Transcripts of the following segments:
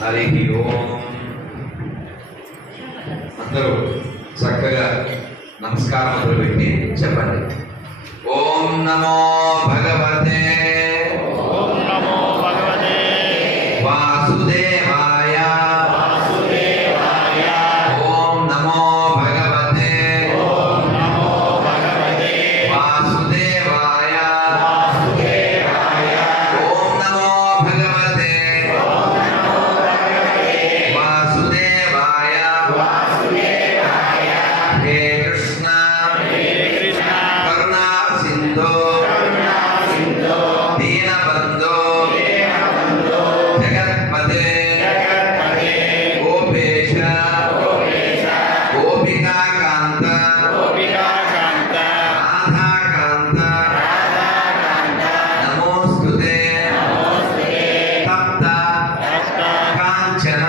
హరి ఓం. అందరూ చక్కగా నమస్కారం మొదలుపెట్టి చెప్పండి. ఓం నమో భగవతే వాసుదేవాయ. ఓం నమో భగవతే వాసుదేవాయ. ఓం నమో భగవతే వాసుదేవాయ. హే కృష్ణ కరుణా సింధో దీనబంధో జగత్పతే గోపేశ గోపికాకాంత రాధాకాంత నమోస్తుతే తప్త కాంచన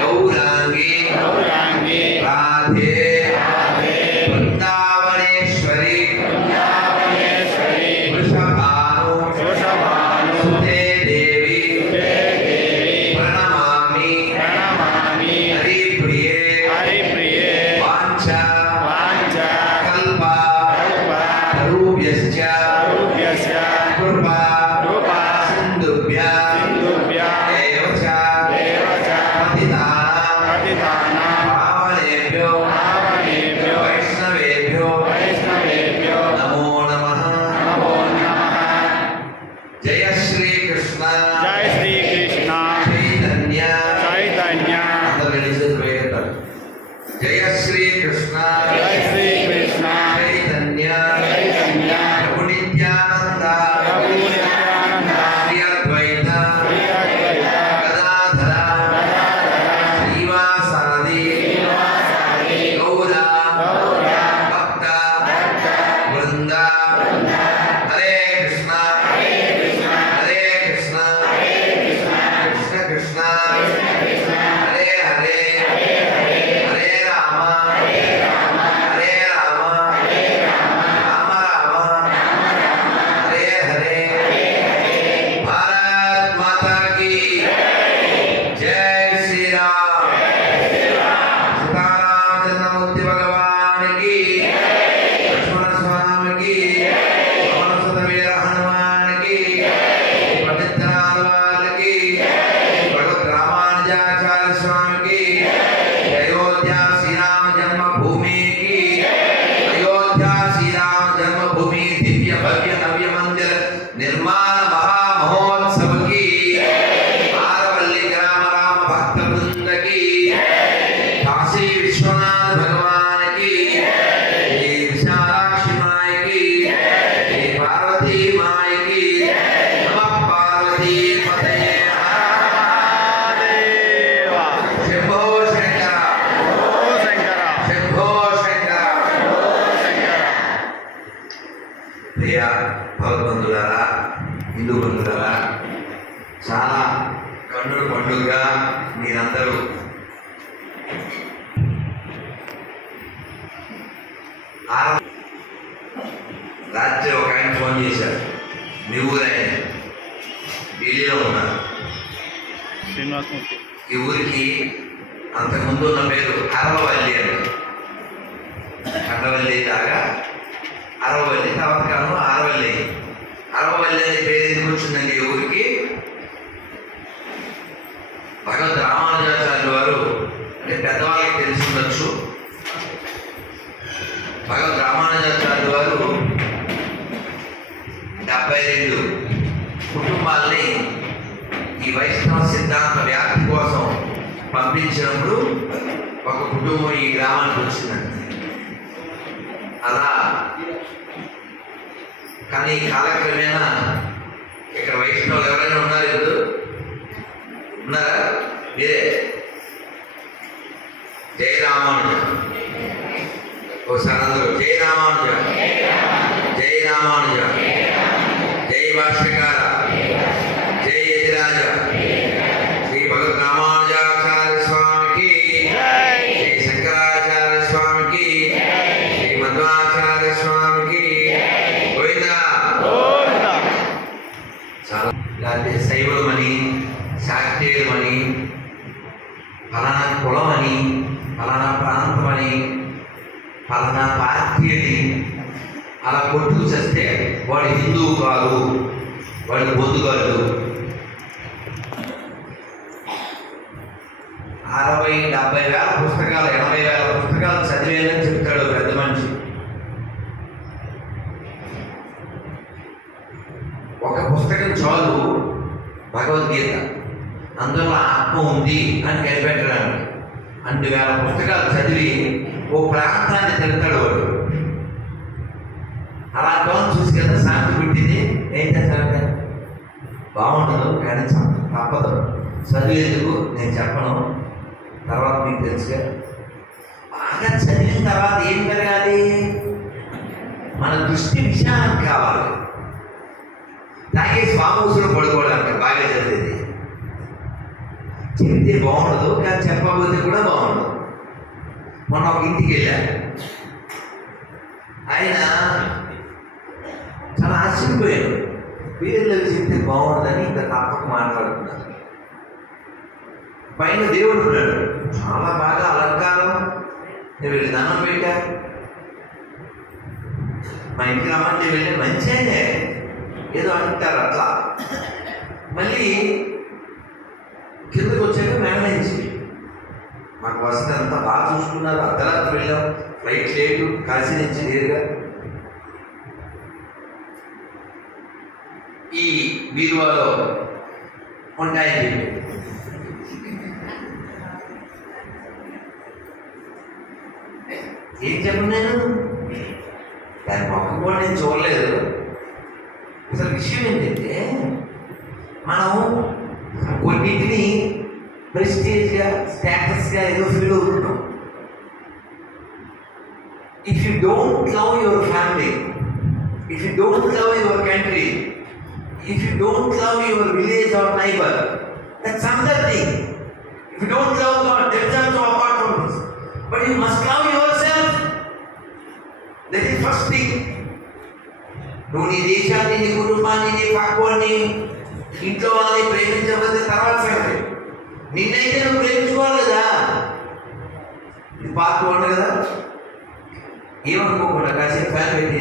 గౌరాంగి రాధే బృందావనేశ్వరి వృషభాను సుతే దేవి ప్రణమామి హరిప్రియే వాంఛ కల్ప రూప్యశ్చ కృపా సింధుభ్యః ఏవ చ పతితానాం పావనేభ్యో వైష్ణవేభ్యో నమో నమః. జయ శ్రీ కృష్ణ చైతన్య. అందరూ నిలిచి వేయగలరు. జయ శ్రీ కృష్ణ చైతన్య ప్రభు నిత్యానంద శ్రీ అద్వైత గదాధర శ్రీవాసాది గౌర భక్త వృంద. హరే కృష్ణ హరే కృష్ణ కృష్ణ కృష్ణ హరే హరే హరే రామ హరే రామ రామ రామ హరే హరే. భారత్ మాతా కీ జై శ్రీరామ్. సీతారామచంద్రమూర్తి భగవానికి లక్ష్మణ స్వామికి పవనసుత వీర హనుమానికి పండితనాథ వారికి భగవద్ రామానుజాచార్య స్వామికి అయోధ్య శ్రీరామ జన్మభూమికి అయోధ్య శ్రీరామ జన్మభూమి దివ్య భవ్య నవ్య మందిర నిర్మాణ మహామహోత్సవకి ఆరవల్లి గ్రామ రామ భక్త బృందకి కాశీ విశ్వనాథ భగవానికి శ్రీ విశాలాక్షి మాయకి శ్రీ పార్వతీ మాయకి నమః పార్వతీ పతయే. శంభో శంకర శంభో శంకర. ప్రియ భగవద్బంధులారా, హిందూ బంధువులారా, చాలా కన్నుల పండుగగా మీరందరూ రాత్రి ఒక ఆయన ఫోన్ చేశారు. మీ ఊరైన ఢిల్లీలో ఉన్నారు. ఈ ఊరికి అంతకుముందు ఉన్న పేరు అరవవల్లి అని. కండవల్లి దాకా అరవవల్లి, తర్వాత కాలం అరవల్లి. అరవవల్లి అనే పేరు ఎందుకు వచ్చిందండి ఈ ఊరికి? భగవద్ రామానుజాచార్యుల వారు, అంటే పెద్దవాళ్ళకి తెలిసి ఉండొచ్చు, భగవద్ రామానుజాచార్యుల వారు 72 కుటుంబాల్ని ఈ వైష్ణవ సిద్ధాంత వ్యాప్తి కోసం పంపించినప్పుడు ఒక కుటుంబం ఈ గ్రామానికి వచ్చిందండి. అలా కానీ కాలక్రమేణా ఇక్కడ వైష్ణవులు ఎవరైనా ఉన్నారు? ఇప్పుడు ఉన్నారా? మీరే జై రామానుజ. ఒకసారి అందరూ జై రామానుజ, జై రామానుజ, జై భాష్యకార, జై యతిరాజ, శ్రీ భగవద్ రామానుజాచార్య స్వామికి ఫలానా కులం అని, ఫలానా ప్రాంతం అని, ఫలానా పార్టీ అని అలా కొట్టుకు చేస్తే వాడు హిందువు కాదు, వాడు బొద్దుగాడు. 60-70 వేల పుస్తకాలు, 80 వేల పుస్తకాలు చదివేదని చెప్తాడు పెద్ద మనిషి. ఒక పుస్తకం చాలు భగవద్గీత, అందులో ఆత్మ ఉంది అని కనిపెట్టడానికి. అన్ని వేల పుస్తకాలు చదివి ఓ ప్రాంతాన్ని తిరుగుతాడు వాడు. అలా టోన్ చూసి కదా శాంతి పుట్టింది. ఏం చేస్తారంటే బాగుండదు కానీ తప్పదు, చదివేందుకు నేను చెప్పను, తర్వాత మీకు తెలుసుగా. బాగా చదివిన తర్వాత ఏం పెరగాలి? మన దృష్టి విషయానికి కావాలి. తాగేసి ఫామ్ పడుకోవడానికి బాగా చదివేది. చెప్తే బాగుండదు కానీ చెప్పకపోతే కూడా బాగుండదు. మొన్న ఒక ఇంటికి వెళ్ళాను, ఆయన చాలా ఆశ్చర్యపోయాడు. పేర్లు చెప్తే బాగుండదని ఇంకా తప్పక మాట్లాడుతున్నారు. పైన దేవుడు ఉన్నాడు, చాలా బాగా అలంకారం, నేను వెళ్ళి దండం పెట్టా. మా ఇంటికి రమ్మంటే వెళ్ళి మంచిగానే ఏదో అంటారు అట్లా. మళ్ళీ కిందకు వచ్చాక మేనేజ్ మాకు వసతి అంతా బాగా చూసుకున్నారు. అర్ధరాత్రి వెళ్ళాం, ఫ్లైట్ లేటు, కాశీ నుంచి నేరుగా. ఈ బీరువాలో ఉంటాయని చెప్పి ఏం చెప్పను నేను, దాని మొక్క కూడా నేను చూడలేదు. అసలు విషయం ఏంటంటే మనం కొన్నింటిని ప్రెస్టేజ్గా, స్టేటస్గా ఏదో ఫీల్ అవుతున్నాం. If you don't love your family, if you don't love your country, if you don't love your village or neighbour, that's another thing. If you don't love God, that's also apart from this. But you must love yourself. That is first thing. నువ్వు నీ దేశాన్ని, నీ కుటుంబాన్ని, నీ పక్వాన్ని, ఇంట్లో వాళ్ళని ప్రేమించకపోతే తర్వాత సంగతి. నిన్నైతే నువ్వు ప్రేమించుకోవాలి కదా. ఇది పార్ట్ 1 కదా. ఏమనుకోకుండా కాసేపు ఫ్యాన్ పెట్టి,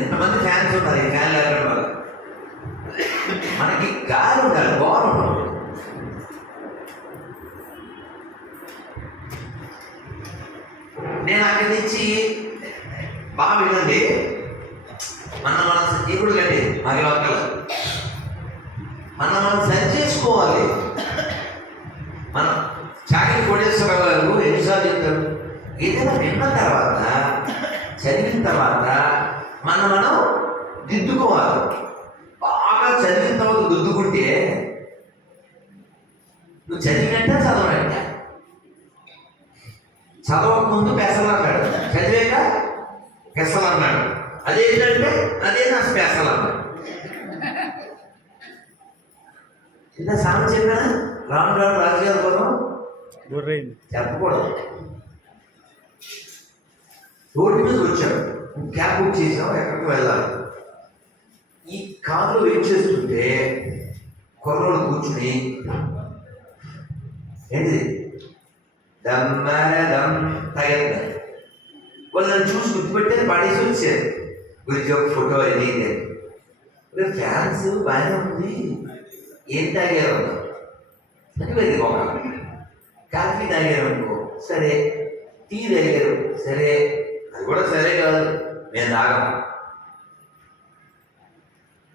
ఎంతమంది ఫ్యాన్స్ ఉన్నారు ఈ ఫ్యాన్ లేకపోవడం వల్ల. మనకి గాలి ఉండాలి, బాగుంటుంది. నేను అక్కడి నుంచి బాగా వినండి, మన ఇప్పుడు కండి మరి ఒక్కలు మనం సరి చేసుకోవాలి. మనం చాకిరి కోటేశ్వరరావు గారు ఎన్నిసార్లు చెప్తారు, ఏదైనా విన్న తర్వాత, చదివిన తర్వాత మనం దిద్దుకోవాలి. బాగా చదివిన తర్వాత దిద్దుకుంటే నువ్వు చదివినట్ట చదవనంట. చదవక ముందు పెసలు అన్నాడు, చదివాక పెసలు అన్నాడు. అదేంటంటే అదే నా స్పెషల్ అన్నాడు. ఇంత సామెత చెప్పినా రాను రాను రాజుగారి కోసం చెప్పకూడదు. రోడ్డు మీద వచ్చాడు, క్యాబ్ బుక్ చేసాం, ఎక్కడికి వెళ్ళాలి. ఈ కార్లో వెయిట్ చేస్తుంటే కుర్రోడు కూర్చుని ఏంటి దమ్మారే దమ్ తాగేస్తారు. వాళ్ళు నన్ను చూసి గుర్తుపెట్టారు, పడేసి వచ్చారు. గురించి ఒక ఫోటో అది ఫ్యాన్స్ బాగానే ఉంది, ఏం తాగారు అని వెళ్ళి ఒక కాఫీ తాగారు అనుకో సరే, టీ తాగారు సరే, అది కూడా సరే కాదు, మేము తాగం.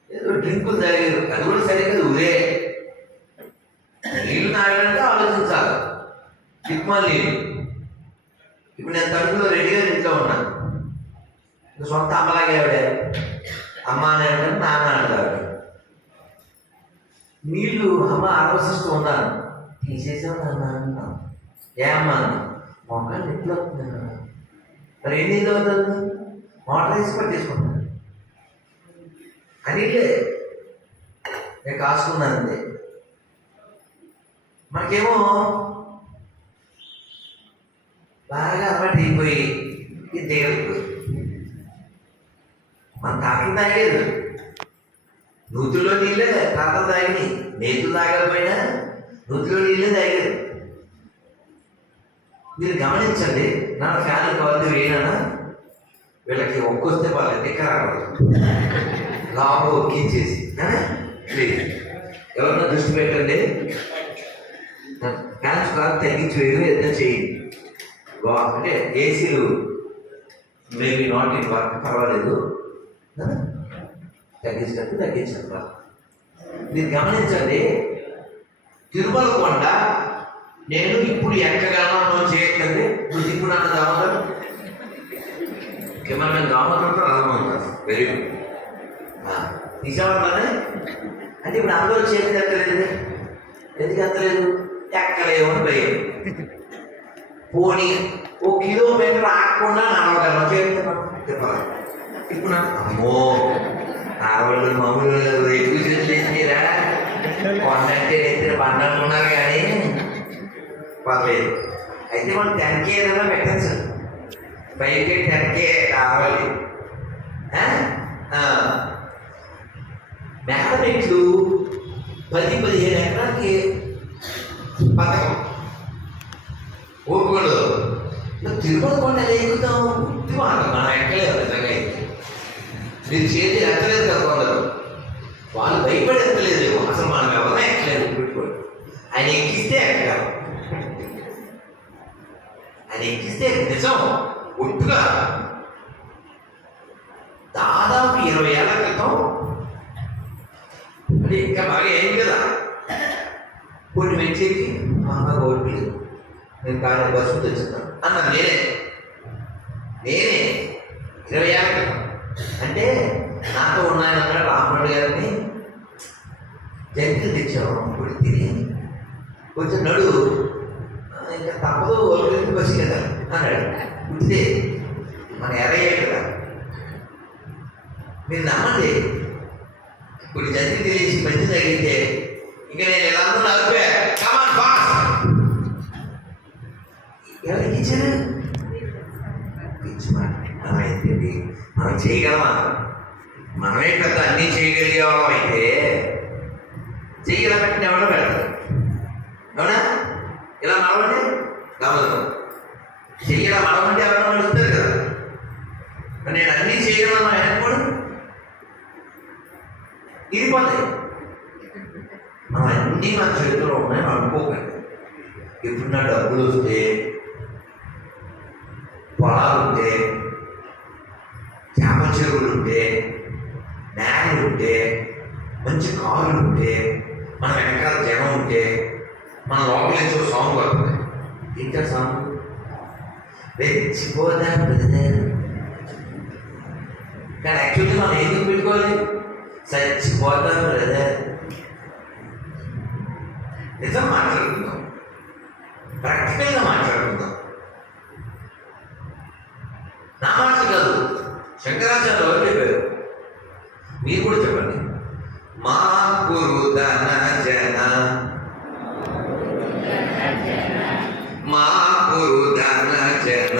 ఏదో డ్రింకులు తాగారు, అది కూడా సరే కదా, ఊరే. నీళ్ళు తాగాలంటే ఆలోచించాలి. దిక్మాల నీళ్ళు. ఇప్పుడు నేను తణుకులో రెడీగా ఇంట్లో ఉన్నాను. సొంత అమ్మలాగే ఆవిడే, అమ్మ అని అంటారు, నాన్న అంటారు. నీళ్ళు అమ్మ ఆలోచిస్తూ ఉన్నాను, తీసేసావు నాన్న అన్నాను. ఏ అమ్మ అన్న, మొక్కలు ఎట్లు అవుతున్నాను. మరి ఎన్ని నీళ్ళు అవుతుంది, మోటార్ వేసి పట్టేసుకుంటాను. అనిలే నేను కాసుకున్నాను అంతే. మనకేమో బాగా అలవాటు అయిపోయి ఇది దేవుడు. మన తాతలు తాగలేదు, నూతుల్లో నీళ్ళే తాతలు తాగినాయి. నేతులు తాగకపోయినా నూతుల్లో నీళ్ళే తాగారు. మీరు గమనించండి, నా ఫ్యాన్ కావాలి వేయనా, వీళ్ళకి ఒక్కొస్తే వాళ్ళ దగ్గర లాభం ఒక్కించేసి ప్లీజ్ ఎవరన్నా దృష్టి పెట్టండి. ఫ్యాన్స్ కాదు తగ్గించి వేయడం ఏదైనా చేయండి. అంటే ఏసీలు మేబీ నాట్ ఇన్ వర్క్, పర్వాలేదు, తగ్గించినట్టు తగ్గించండి. మీరు గమనించండి, తిరుమల కొండ నేను ఇప్పుడు ఎక్కగలను చేయకండి. నువ్వు ఇప్పుడు నన్ను Damodar cameraman Damodar Ramodar very good నిజామాబాద్లోనే. అంటే ఇప్పుడు అందరూ చేతి ఎక్కలేదు, ఎందుకు ఎక్కలేదు? ఎక్కలేవు అని భయం. పోనీ ఓ కిలోమీటర్ ఆగకుండా నడవగలను చేస్తున్నాను. ఇప్పుడు నాకు అమ్మో నా వాళ్ళు మామూలు ఎక్కువ చేసిరా కొండంటే ఎత్తిన పండుకున్నారు కానీ పర్లేదు. అయితే మనం 10K ఏదైనా పెట్టచ్చు, 5K 10K కావాలి. మేకమెట్లు 10-15 ఎకరాలకి పథకం ఓపుకోడు. తిరుమల కొండ ఎక్కుతాం, మనం ఎక్కలేదు నిజంగా. అయితే మీరు చేతి ఎక్కలేదు కదా కొందరు, వాళ్ళు భయపడి ఎక్కలేదు, అసలు మనం ఎవరైనా ఎక్కలేదు. పెట్టుకోండి, ఆయన ఎక్కిస్తే ఎక్కాలి, ఆయన ఎక్కిస్తే నిజం ఒట్టుగా. దాదాపు 20 ఏళ్ల క్రితం అంటే ఇంకా బాగా ఏం కదా, కొన్ని మెచ్చేకి నాకు ఓటు లేదు, నేను కానీ బస్సు తెచ్చున్నాను అన్న నేనే 20 ఏళ్ళ క్రితం. అంటే నాతో ఉన్నాయన్న రామరెడ్డి గారిని జంతులు తెచ్చాము, ఇప్పుడు తిని కొంచెం నడు ఇంకా తప్పదు ఓటు బస్సు కదా అన్నాడు. పుట్టితే మన ఎరయ్యే కదా. మీరు నమ్మండి, ఇప్పుడు జంతులు తెలిసి మంచి తగిలితే ఇంకా నేను ఎలా నడిపే కమాన్ ఫాస్ట్. ఎవరికి ఇచ్చారు? మనం ఏంటండి, మనం చేయగలమా? మనమే పెద్ద అన్నీ చేయగలిగేవాళ్ళం అయితే చేయగల పెట్టిన ఎవరో పెడతారు. అవునా? ఇలా నడవండి గమనం చెయ్యాల మనమంటే ఎవరైనా నడుస్తారు కదా. నేను అన్నీ చేయగలను ఆయనప్పుడు ఇరిపోతాయి. మనం అన్నీ మన చేతిలో ఉన్నాయని అనుకోకండి. ఇప్పుడు నా డబ్బులు వస్తే, పొలాలు ఉంటే, చేపల చెరువులు ఉంటే, మేకలు ఉంటే, మంచి కారులు ఉంటే, మన వెనకాల జనం ఉంటే, మన లోపల నుంచి ఒక సాంగ్ పడుతుంది. ఇంకా సాంగ్ రెచ్చిపోదాం బ్రదర్. కానీ యాక్చువల్లీ మనం ఎందుకు పెట్టుకోవాలి? చచ్చిపోతాం బ్రదర్. నిజం మాట్లాడుకుందాం, ప్రాక్టికల్గా మాట్లాడుకుందాం. నా మాట కాదు, శంకరాచార్య ఎవరు చెప్పారు? మీరు కూడా చెప్పండి. మా గురు ధన జన, మా గురు ధన జన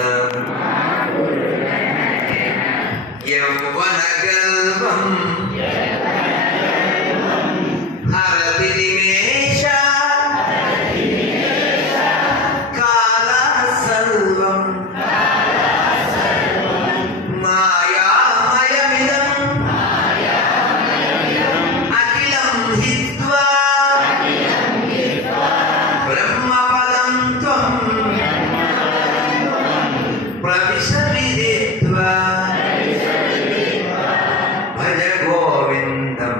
యౌవన గల్వం హరతి నిమేష కాల సర్వం మాయామయమిదం అఖిలం హిత్వా బ్రహ్మపదం త్వం ప్రవిశ విదిత్వా భజ గోవిందం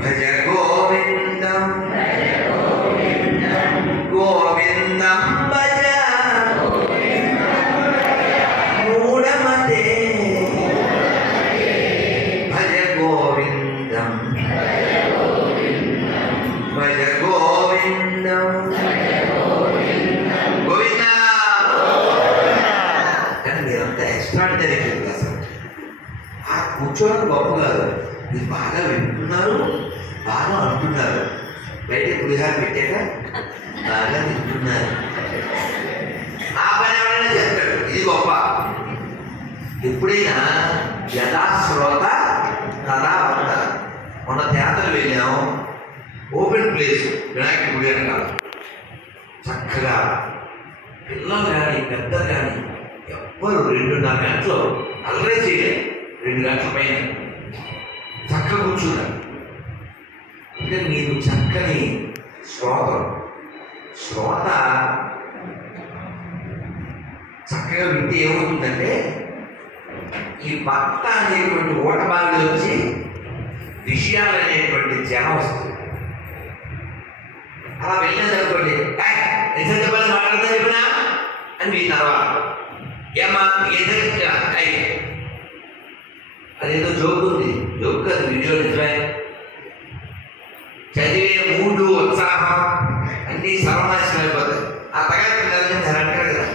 భజ గోవిందం గోవిందం భజ మూఢమతే భజ గోవిందం భజ గోవిందం గోవింద. కానీ మీరంతా ఎక్స్ట్రాడినరీ పీపుల్ అసలు. ఆ కూర్చోవడం గొప్ప కాదు, మీరు బాగా వింటున్నారు, బాగా అంటున్నారు. బయట పులిహార పెట్టాక బాగా తింటున్నారు. ఆ పని ఎవరైనా చేస్తాడు, ఇది గొప్ప. ఎప్పుడైనా యథా శ్రోత తదా వంట. మొన్న థియేటర్కి వెళ్ళాము, ఓపెన్ ప్లేస్, వినాయకుడి గుడి అని కాదు, చక్కగా చక్కగా పిల్లలు కానీ పెద్దలు కానీ ఎవ్వరు 2.5 గంటలు అల్లరే చేయలేదు. 2 గంటల పైన చక్కగా కూర్చున్నారు. అంటే మీరు చక్కని శ్రోత చక్కగా వింటే ఏమవుతుందంటే ఈ భక్త అనేటువంటి ఓటబావిలో వచ్చి విషయాలు అనేటువంటి జనం వస్తుంది. అలా వెళ్ళినదనుకోండి, నిజం చెప్పాలి మాట్లాడతా చెప్పినా అని మీ తర్వాత ఏమా అదేదో జోక్ ఉంది. జోక్ కాదు, వీడియో నిజమే. చదివే మూడు ఉత్సాహం అన్నీ సర్వనాశనం అయిపోతాయి. ఆ తగ్గ అంటారు కదా,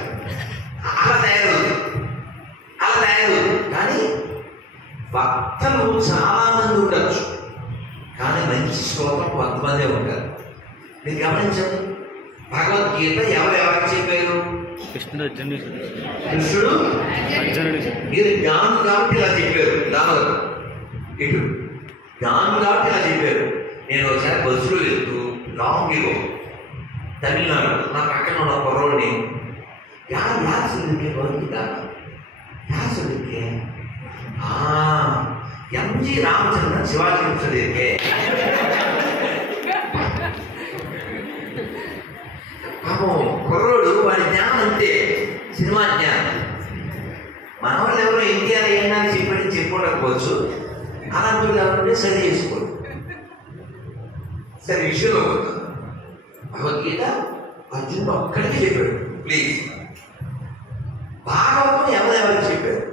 అలా తయారవుతుంది. కానీ భక్తులు చాలా మంది ఉండొచ్చు, కానీ మంచి శ్లోకం కొంతమందే ఉంటారు. మీరు గమనించండి, భగవద్గీత ఎవరికి చెప్పారు? కృష్ణుడు. మీరు జ్ఞానం కాబట్టి ఇలా చెప్పారు. ఇటు జ్ఞానం కాబట్టి ఇలా చెప్పారు. నేను ఒకసారి బస్సులో వెళ్తూ లాంగ్ తమిళనాడు, నా పక్కన ఉన్న కుర్రోడిని యార్ சொல்லிருக்கேன் భగవద్గీత யார் சொல்லிருக்கேன்? ఎంజి రామచంద్రన్ శివాజీ சொல்லிருக்கேன். పాపం కుర్రోడు, వాడి జ్ఞానం అంతే, సినిమా జ్ఞానం. మన వాళ్ళు ఎవరో ఎన్టీఆర్ అయినా చెప్పుకోకపోవచ్చు, అలాంటి వాళ్ళు ఎవరంటే సరి చేసుకోరు. సరే, విషయంలో పోతుంది. భగవద్గీత అర్జునుడు ఒక్కడికి చెప్పాడు. ప్లీజ్, భాగవతం ఎవరెవరికి చెప్పారు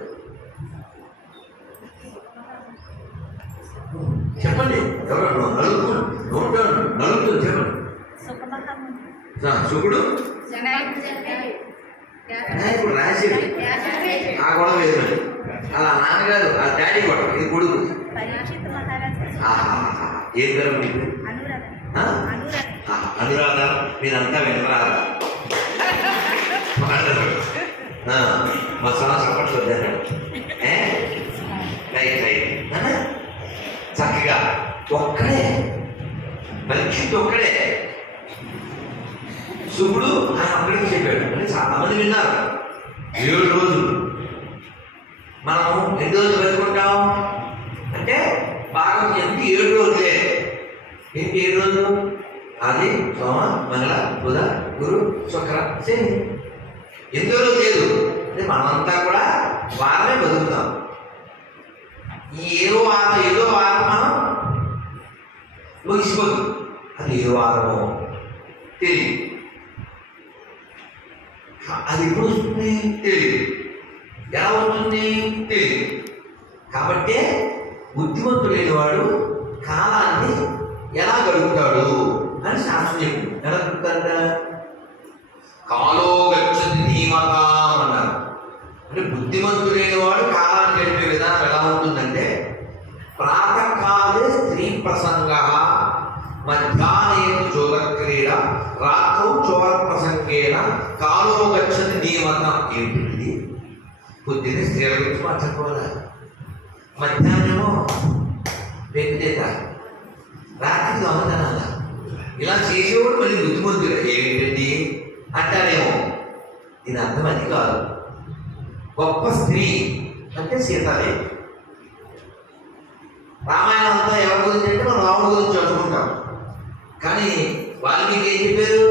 చెప్పండి. ఎవరు నలుగుతుంది చెప్పండి. శుకుడు ఇప్పుడు రాశాడు, ఆ గొడవ వేరు. అలా నాన్నగారు, ఆ డాడీ గొడవ, ఇది కొడుకు. ఏం పేరు మీకు? అనురాధ. మీరంతా వినరాదా? మా సొంత సపట్లు వద్దాను. రైట్ చక్కగా ఒక్కడే, పరీక్షిత్ ఒక్కడే. శుభుడు ఆయన ఒక్కడికి చెప్పాడు. అంటే చాలా మంది విన్నారు. 7 రోజులు. మనం ఎన్ని రోజులు పెట్టుకుంటాం అంటే భాగవతం ఎంత 7 రోజులే. ఏంటి 7 రోజులు? అది సోమ, మంగళ, బుధ, గురు, శుక్ర, శని. ఎందులో లేదు అంటే మనమంతా కూడా వారమే బతుకుతాం. ఈ ఏదో వారం మనం ముగిసిపోతుంది. అది ఏ వారమో తెలియదు. అది ఎప్పుడు వస్తుంది తెలియదు, ఎలా వస్తుంది తెలియదు. కాబట్టి బుద్ధిమంతుడైన వాడు కాలాన్ని ఎలా గడుపుతాడు అని శాస్త్రం చెప్పింది. ఎలా గడుపుతాడ? కాలో గచ్చతి ధీమతాం అన్నారు. అంటే బుద్ధిమంతుడైన వాడు కాలాన్ని గడిపే విధానం ఎలా ఉంటుందంటే, ప్రాతకాలే స్త్రీ ప్రసంగ, మధ్యాహ్నే జోగ క్రీడ, రాత్రౌ చోర ప్రసంగేన కాలో గచ్చతి ధీమతాం. ఏంటిది? పొద్దున్నే స్త్రీల గురించి మాట్లాడుకోవాలా, మధ్యాహ్నమేమో వ్యక్తిత, రాత్రి దొంగతనాల. ఇలా చేసేవాడు మళ్ళీ బుద్ధిమంతుడు. ఏమిటండి అంటారేమో, ఇది అర్థం అది కాదు. గొప్ప స్త్రీ అంటే సీతాదేవి. రామాయణం అంతా ఎవరి గురించి అంటే మనం రాముడి గురించి అనుకుంటాం. కానీ వాల్మీకి ఏం చెప్పారు?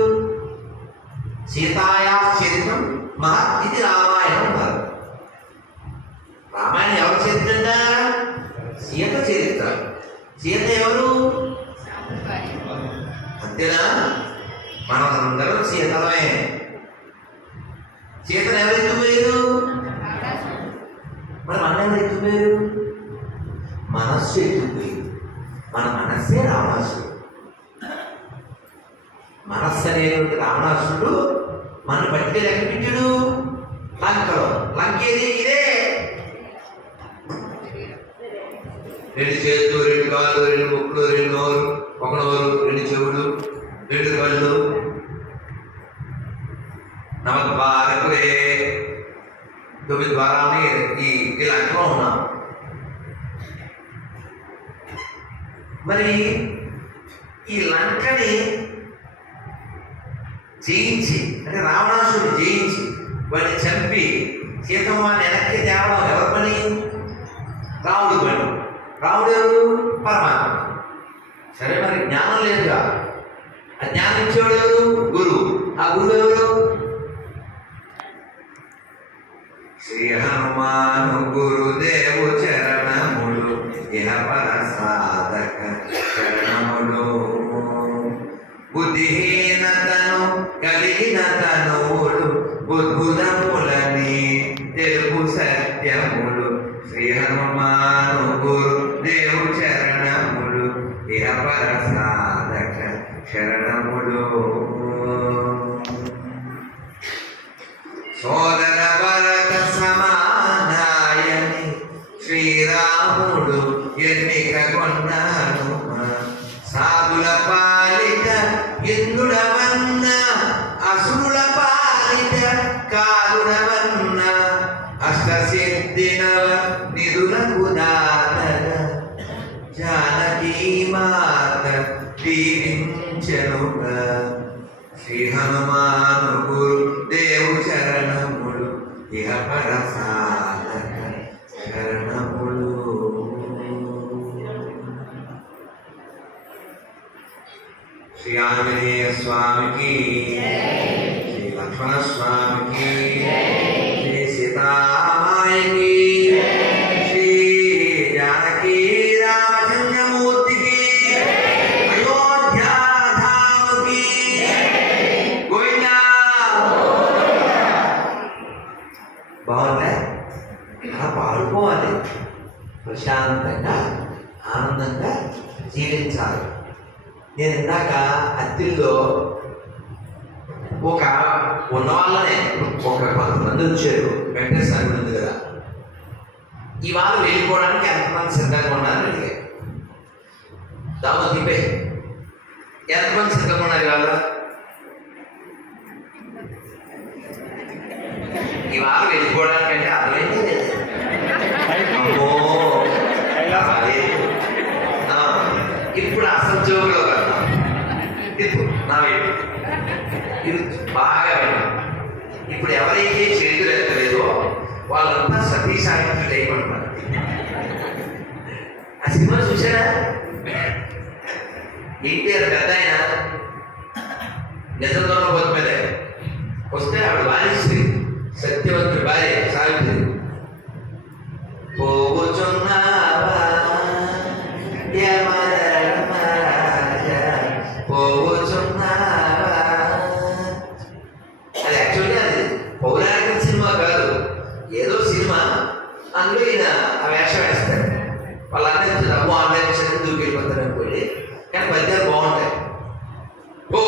సీతాయా చరిత్రం మహత్ ఇది రామాయణం అన్నారు. రామాయణం ఎవరి చరిత్ర? సీత చరిత్ర. సీత ఎవరు? అంతేనా? మనమందరం సీతలమే. సీతను ఎవరు ఎత్తుపోయారు? మరి మన ఎవరు ఎత్తుపోయారు? మనస్సు ఎత్తుపోయింది. మన మనస్సే రావణాసుడు. మనస్సు అనేటువంటి రావణాసుడు మన పట్టుకెళ్ళి ఎక్కడ పెట్టాడు? లంకలో. లంకేది ఇదే. 2 చేతులు, 2 కాళ్ళు, 2 ముక్కులు, 2 నోరు, 1 నోరు, 2 చెవులు, 2 కళ్ళు, నవద్వారకులే 9 ద్వారాలని ఈ లంకలో ఉన్నాం. మరి ఈ లంకని జయించి, అంటే రావణాసురుడు జయించి వాడిని చంపి సీతమ్మని వెనక్కి తేవడం ఎవరి పని? రాముడు పని. రాముడు ఎవరు? పరమాత్మ. సరే, మరి జ్ఞానం లేదుగా. ఆ జ్ఞానం ఇచ్చేవాడు ఎవరు? గురువు. ఆ గురువు ఎవరు? శ్రీ హనుమాను గురుదేవు చరణములు ఇహ పర సాధక చరణములు. బుద్ధిహీనతను కలిగిన తనువులు బుద్భుతములని తెలుగు సత్యములు. శ్రీ హనుమాను గురుదేవు చరణములు ఇహ పర సాధక శరణములు. సోదర భరత సమానాయని శ్రీరాముడు ఎన్నిక కొన్నాను. సాధుల పాలిట ఇంద్రుడవన్న అసురుల పాలిట కారుడవన్న అష్టసిద్ధినవ నిధులకు దాతగా జానకీ మాత దీవించెనుగా. శ్రీ హనుమాను గురుదేవు చరణములు ఇహ పర సాధక శరణములు. శ్రీ ఆంజనేయ స్వామికి, శ్రీ లక్ష్మణ స్వామికి, శ్రీ సీతామాయకి, శ్రీ జానకీ రామచంద్రమూర్తికి, అయోధ్యాధామకి గోవిందా. బాగుందా? అలా పాడుకోవాలి, ప్రశాంతంగా ఆనందంగా జీవించాలి. నేను ఇందాక అత్తిల్లో ఒక ఉన్న వాళ్ళనే ఒక 10 వచ్చారు. వెంకటేశ్వర ఉంది కదా, ఇవాళ వెళ్ళిపోవడానికి ఎంతమంది సిద్ధంగా ఉన్నారు అడిగారు. దామో తిప్పే ఎంతమంది సిద్ధంగా ఉన్నారు ఇవాళ? ఇవాళ వెళ్ళిపోవడానికి అంటే అర్థమైంది లేదు. ఇప్పుడు అసలు జోగులో కదా, ఇప్పుడు నా వైపు ఇది బాగా విన్నాం. ఇప్పుడు ఎవరైతే చేతులు ఎత్తలేదో వాళ్ళంతా సతీ సాహిత్యం అయిపోతున్నారు. ఆ సినిమా చూసారా? ఎన్టీఆర్ పెద్ద ఆయన నిజంలో పోతు మీద వస్తే ఆవిడ వాణిశ్రీ సత్యవంతుడి భార్య సావిత్రి. పోవచ్చున్నావా పోవచ్చున్నావా. అది యాక్చువల్గా అది పౌరాణిక సినిమా కాదు, ఏదో సినిమా. అందులో ఈయన ఆ వేషం వేస్తాడు. వాళ్ళందరూ అమ్మో ఆన్లైన్ చదివి దూకెళ్ళిపోతారు అనుకోండి, కానీ పద్యాలు బాగుంటాయి. పో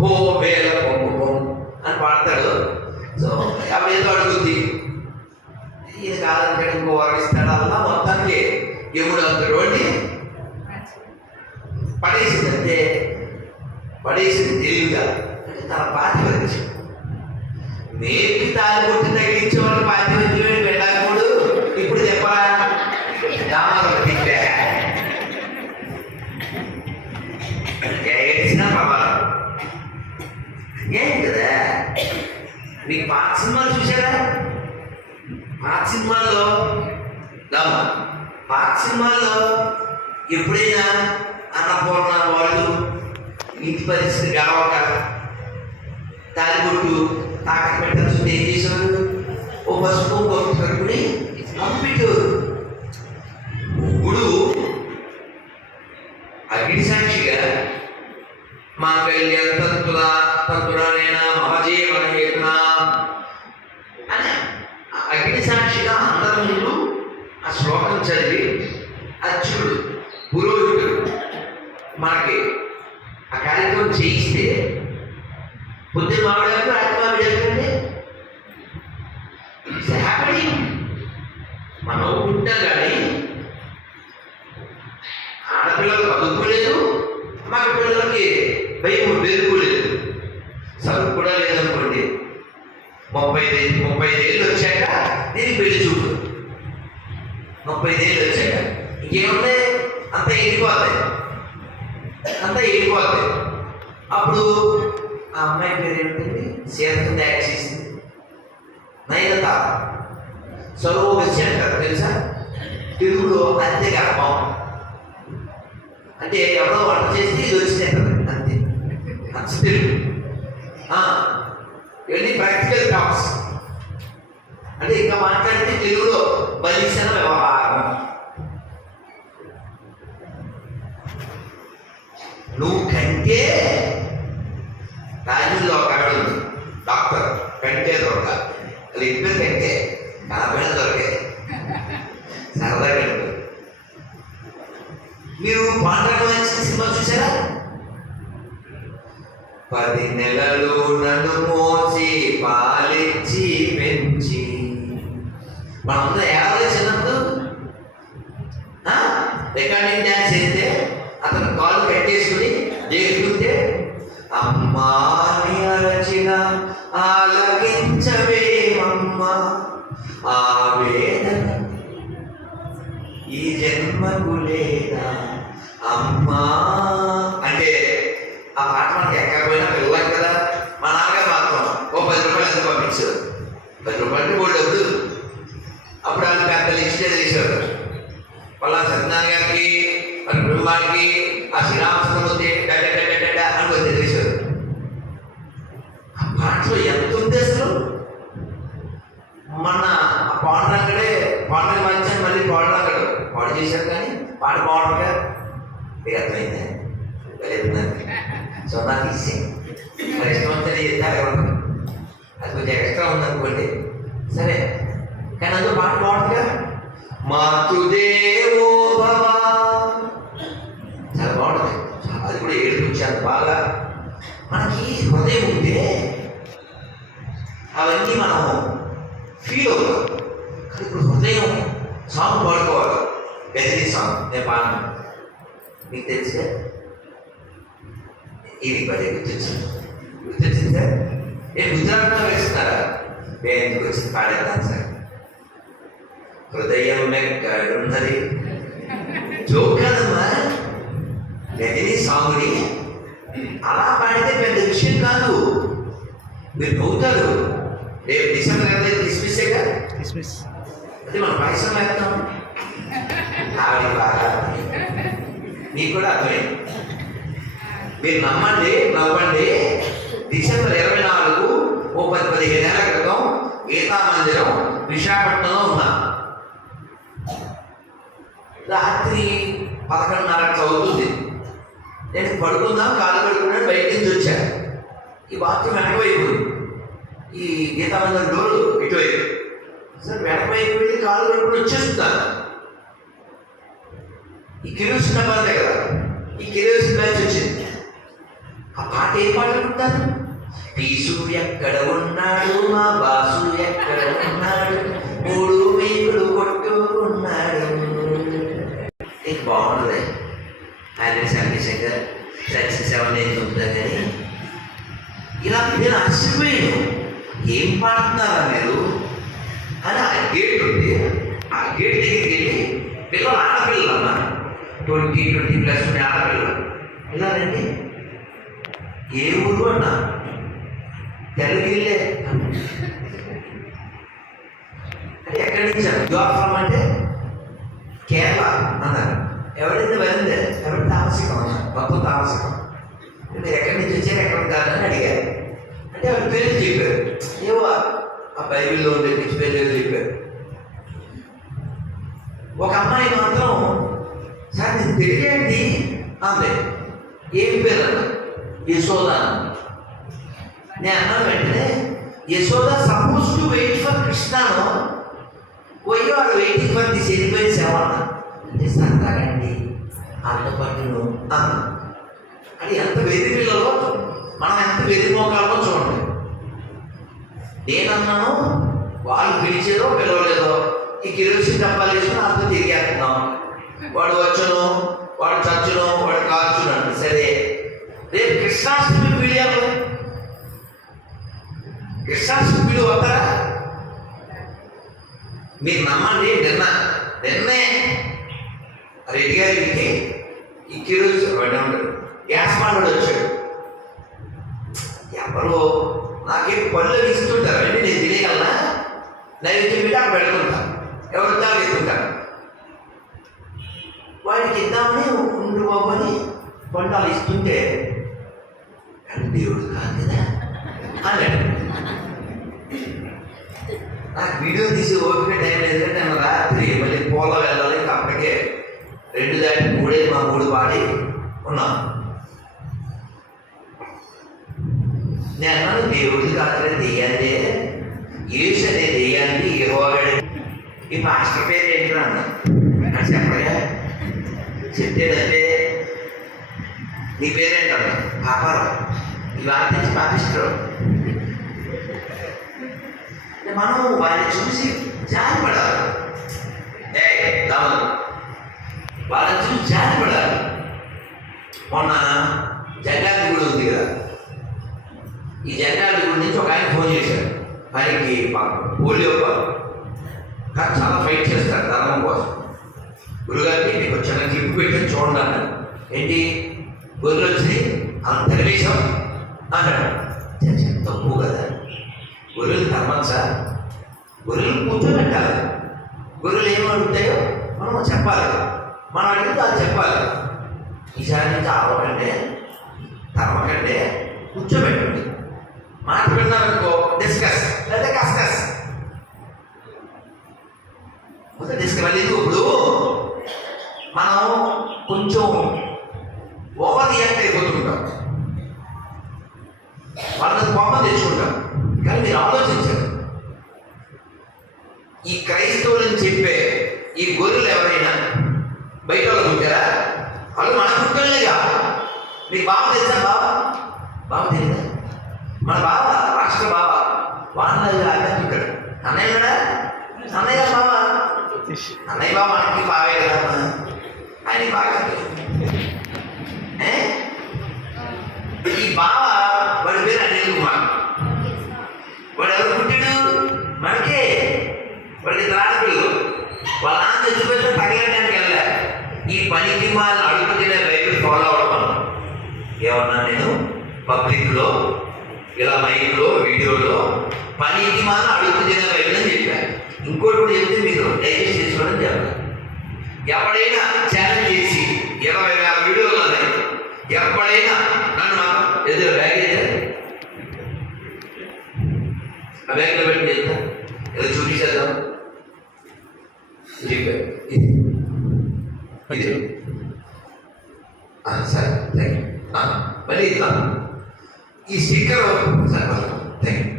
పో వేల పొమ్ము పొమ్ము అని పాడతాడు. సో అవి ఏదో అడుగుద్ది, ఈయన కాదంటే ఇంకో వరమిస్తాడు. అలా మొత్తానికి ఎముడు అంతడు అని పడేసింది. అంతే, పడేసింది తెలివిగా. తన పాతిపత్యం నేర్కి తాలి కొట్టి తగిలించే వాళ్ళు పాతిపత్యం వెళ్ళాకూడు. ఇప్పుడు చెప్పాలా? దామాలు తిప్పా ఏడ్చినా పర్వాలేదు. ఏం కదా, మీకు పాత సినిమాలు చూసారా? పాత సినిమాల్లో పాత సినిమాల్లో ఎప్పుడైనా అన్నపూర్ణ వాళ్ళు ఇంటి పరిస్థితి గడవక తాలిబొట్టు తాకట్టు పెట్టాల్సి ఏం చేసేవారు? ఓ పసుపు కొట్టు కట్టుకుని పంపించేవారు. ఇప్పుడు అగ్ని సాక్షిగా మాంగళ్యం తంతురానేనా మహజీవన హేతునా అని అగ్ని సాక్షిగా అందరి ముందు ఆ శ్లోకం చదివి అర్జునుడు పురోహితుడు మనకి ఆ కార్యక్రమం చేయిస్తే పొద్దున్న మామిడి రాత్రి మామిడి హ్యాపీ మనం ఉంటా కానీ ఆడపిల్లలకు అదుపులేదు, మగ పిల్లలకి భయం బెరుకులేదు, చదువు కూడా లేదనుకోండి. 35 ఏళ్ళు వచ్చాక దీనికి పెళ్లి చూపు. 35 ఏళ్ళు వచ్చాక ఇంకేముంది? అంతా ఎండిపోతాయి. అప్పుడు ఆ అమ్మాయి పేరు ఏమిటండి? సీతతో యాక్ట్ చేసింది నైనత. సరోగసి అంటారు తెలుసా? తెలుగులో అంతే గర్భం అంటే ఎవరో వంట చేసి ఇది వచ్చినాయి కదా అంతే. అచ్చ తెలుగు. ఇవన్నీ ప్రాక్టికల్ టాక్స్ అంటే ఇంకా మాట్లాడితే తెలుగులో బలిసిన వ్యవహారం. నువ్వు కంటే రాజుల్లో ఒక ఆవిడ ఉంది డాక్టర్, కంటే దొరక అది ఇద్దరు కంటే కనపడిన దొరకే సరదా కంటే. మీరు పాండవ సినిమా చూసారా? 10 నెలలు నన్ను మోసి పాలిచ్చి పెంచి మనందరం ఎవరు చిన్నప్పుడు రికార్డింగ్ డ్యాన్స్ చేస్తే అతను కాలు కట్టేసుకుని చేసుకుంటే అమ్మా అని అరచిన ఆలకించవేమమ్మా ఆ వేదన ఈ జన్మకు లేదా అమ్మా అంటే ఆ పాట మనకి ఎక్కకపోయినా వెళ్ళాం కదా. మా నాన్నగారు మాత్రం ఓ 10 రూపాయలు ఎంత పంపించారు. 10 రూపాయలు అంటే మూడు డబ్బులు. అప్పుడు వాళ్ళు పెద్ద లిస్ట్ చేసేవారు. వాళ్ళ సత్యనారాయణ గారికి మన కుటుంబానికి ఆ శ్రీరామచంద్రమూర్తి అని వచ్చి తెలిసారు. ఆ పాటలో ఎంత ఉంది అసలు. మొన్న ఆ పాండురంగడే పాండురంగ మంచి మళ్ళీ పాండురంగడు పాడు చేశారు కానీ పాట బాగుంటుందిగా. మీకు అర్థమైందే వెళ్ళేది. సో నాకు ఇస్తే మరి ఇష్టమంతా చేస్తారు అది కొంచెం ఎక్స్ట్రా ఉందనుకోండి సరే, కానీ అందులో పాట బాగుంటుందిగా. మాతృదేవో భవ చాలా బాగుంటుంది. అది కూడా ఏడుపుచ్చాను బాగా. మనకి హృదయం ఉంటే అవన్నీ మనం ఫీల్ అవుతాం. కానీ ఇప్పుడు హృదయం సాంగ్ పాడుకోవాలి. గజనీ సాంగ్ నేను పాడను, మీకు తెలిసే ఇది పదే గుర్తొచ్చింది సార్. నేను గుజరాత్లో వేస్తున్నారా? నేను ఎందుకు వచ్చి పాడేద్దాను సార్. హృదయం ఎక్కడున్నది జోకాదమ్మా. గజనీ సాంగ్ని అలా పాడితే పెద్ద విషయం కాదు. మీరు నవ్వుతారు. రేపు డిసెంబర్ 5 డిస్మిస్సేగా. డిస్మిస్ అంటే మనం పాయసం వేస్తాం. ఆవిడ బాగా మీకు కూడా అర్థమైంది. మీరు నమ్మండి నవ్వండి. డిసెంబర్ 24 ఓ 10-15 ఏళ్ల క్రితం గీతా మందిరం విశాఖపట్నంలో ఉన్నా. రాత్రి 11:30 అవుతుంది. నేను పడుకుందాం కాలు కడుక్కున్నాను, బయట నుంచి వచ్చాను. ఈ బాత్రూమ్ వెనకవైపు, ఈ గీతా మందిరం డోరు ఇటువైపు. సార్ వెనకవైపు వెళ్ళి కాలు కడుక్కుని వచ్చేస్తున్నాను. ఈ కిరోసిన్ డబ్బాలే కదా, ఈ కిరోసిన్ బ్యాచ్ వచ్చింది. ఆ పాట ఏం పాట అనుకుంటాను? పీసు ఎక్కడ ఉన్నాడు, మా బాసు ఎక్కడ ఉన్నాడు, 3 వీకులు కొట్టుకున్నాడు. ఇది బాగుంటుంది. ఆయన సంగీతంగా 7 ఉంటుందా కానీ ఇలా నేను ఆశ్చర్యపోయాను. ఏం పాడుతున్నారా మీరు అని. ఆ గేట్ ఉంది, ఆ గేట్ దగ్గరికి వెళ్ళి పిల్లలు ఆడపిల్లలమ్మా 20+ ఉండే ఆడపిల్లలు ఇలా రండి. ఏ ఊరు అన్నా? తెలుగులే. అంటే ఎక్కడి నుంచి? యువఫ్రం అంటే కేరళ అన్నారు. ఎవరైతే వెళ్ళిందే ఎవరి తామసికం మొత్తం తామసికం. మీరు ఎక్కడి నుంచి వచ్చారు ఎక్కడ కాదని అడిగారు. అంటే ఆవిడ పేరు చెప్పారు. ఏవో ఆ బైబిల్లో ఉండే పిచ్చి పేరు చెప్పారు. ఒక అమ్మాయి మాత్రం సార్ నేను తెలియండి అంతే. ఏం పేరు అన్న? యశోద. నేను అన్నాను వెంటనే, Yashoda suppose to wait for కృష్ణను, పోయి వాడు వెయిటింగ్ ఫర్ దిస్ ఎలిఫెంట్ సేవన అంటే సరదాగండి అన్నపట్టును అన్న. అది ఎంత వెది పిల్లలో మనం ఎంత వెది మోకాలో చూడండి. నేనన్నాను వాళ్ళు పిలిచేదో పిలవలేదో ఈ కిరోసిన్ డబ్బాలు వేసుకుని అంత తిరిగేస్తున్నాం. వాడు వచ్చును, వాడు చచ్చును, వాడు కాల్చును అంటే సరే. రేపు కృష్ణాష్టమి పిలియాలి. కృష్ణాష్టమి పిలు వస్తారా? మీరు నమ్మండి. నిన్నే రెడ్డి గారికి ఈ కిరోసిన్ గ్యాస్ మాట్లాడు వచ్చాడు. వాళ్ళు నాకేం పళ్ళు ఇస్తుంటారు అంటే నేను తినేయగలనా, నైవేద్యం పెట్టి అక్కడ పెడుతుంటా, ఎవరు దాకా ఎత్తుంటారు. వాడికి ఇద్దామని ఉండు బాబు అని పంటలు ఇస్తుంటే కానీ దేవుడు కాదు కదా అన్నాడు. నాకు వీడియో తీసి ఓపిక టైం లేదంటే నేను రాత్రి మళ్ళీ పోలో వెళ్ళాలి, అప్పటికే 2 దాటి 3 మా 3 పాడి ఉన్నాను. నేను అన్నాను దేవుడి కాదు దెయ్యాన్ని, యేసు అనే దెయ్యాన్ని యెహోవాడే. ఈ మాస్టర్ పేరు ఏంటో అన్నా, నాకు చెప్పగా చెప్పేదంటే నీ పేరేంటన్నా పాపారావు, ఈ వారి నుంచి పాపిస్తారు. మనం వారిని చూసి జారిపడాలి, వాళ్ళని చూసి జారిపడాలి. మొన్న జంగాలి గుడి ఉంది కదా, ఈ జంగాలి గుడి నుంచి ఒక ఆయన ఫోన్ చేశాడు. ఆయనకి పోలియో కానీ చాలా ఫైట్ చేస్తాడు ధర్మం కోసం. గురుగారికి మీకు చిన్న క్లిప్ పెట్టి చూడండి అన్నాడు. ఏంటి గొర్రెలు వచ్చి అలా తెరవేశాం అన్నాడు. తప్పు కదా, గొర్రెలు ధర్మం సార్, గొర్రెలు కూర్చోబెట్టాలి. గొర్రెలు ఏమి అడుగుతాయో మనం చెప్పాలి, మనం అడిగితే అది చెప్పాలి. ఈసారి నుంచి అవ్వకంటే ధర్మకంటే కూర్చోబెట్టండి. మాట విన్నారనుకో డిస్కస్ లేదా కస్కస్ డిస్కస్. మళ్ళీ ఇప్పుడు మనం కొంచెం ఓవర్ రియాక్ట్ అయిపోతుంటాం, వాళ్ళని కోపం తెచ్చుకుంటాం. కానీ మీరు ఆలోచించారు, ఈ క్రైస్తవులని చెప్పే ఈ గొర్రెలు ఎవరైనా బయట వాళ్ళు ఉంటారా? వాళ్ళు మన కుటుంబలేగా. మీకు బాబు తెలుసా? బాబు తెలియదా? మన బావ రాష్ట్ర బావ వాళ్ళ ఉంటాడు. అన్నయ్య కూడా అన్నయ్య బావ, అన్నయ్య బావ మనకి బావే కదా, ఆయన బాగా. ఈ బావ వాడి పేరు అనిల్ కుమార్. వాడు ఎవరు పుట్టాడు? మనకే. వాడికి ఆడపిల్లలు. వాళ్ళ నాన్న చచ్చిపోతే తగలడానికి వెళ్ళా. ఈ పనికి మాల అడుగు తినే బైబిల్ ఫాలో అవడం ఏమన్నా నేను పబ్లిక్లో ఇలా మైక్లో వీడియోలో పనికి మాల అడుగు తినే బైబిల్ అని చెప్పాను. ఇంకోటి కూడా చెప్తే మీరు డైజెస్ట్ చేసుకోవడం చెప్పాలి. ఎప్పుడైనా ఛాలెంజ్ చేసి 20,000 వీడియోలు ఉన్నాయి, ఎప్పుడైనా నన్ను ఏదో బ్యాగేజ్ ఆ బ్యాగ్లో పెట్టి చెప్తా, ఏదో చూపించేద్దాం చెప్పారు. ఇది సార్ థ్యాంక్ యూ. మళ్ళీ ఇద్దాం. ఈ స్టిక్కర్ సార్ థ్యాంక్ యూ.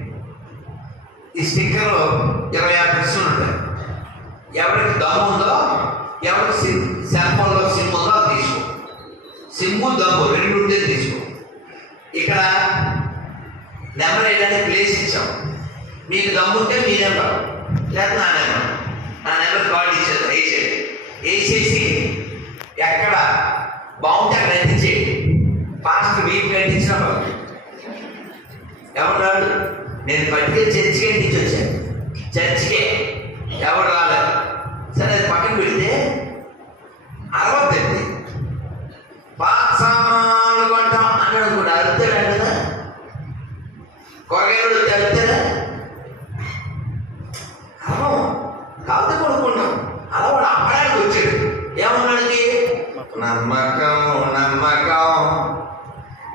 ఈ స్టిక్కర్లో 26 ప్రశ్నలు ఉంటాయి. ఎవరికి దమ్ము ఉందో, ఎవరికి సెల్ ఫోన్లో సిమ్ ఉందో అది తీసుకో. సిమ్ము దమ్ము 2 ఉంటే తీసుకో. ఇక్కడ నెంబర్ వేయడానికి ప్లేస్ ఇచ్చాం. మీకు దమ్ము ఉంటే మీ నెంబర్, లేదా నా నెంబర్. నా నెంబర్ కార్డు ఇచ్చేది వేసేది. వేసేసి ఎక్కడ బాగుంటే అక్కడ అందించేయండి. ఫాస్ట్ వీక్ అందించిన ఎవరు రాడు. నేను పట్టుకెళ్ళి చర్చికే అందించి వచ్చాను. చర్చికే ఎవరు రాలేదు. సరే అది పక్కన పెడితే 68 పాత సామాన్లు కొంటాం అన్నాడు కూడా. అరుతాడా కదా, కూరగాయలు వచ్చి అరుతాడా? అలా కాదు కొనుక్కుంటాం. అలా వాడు అమ్మడానికి వచ్చాడు. ఏమన్నాడికి నమ్మకం నమ్మకం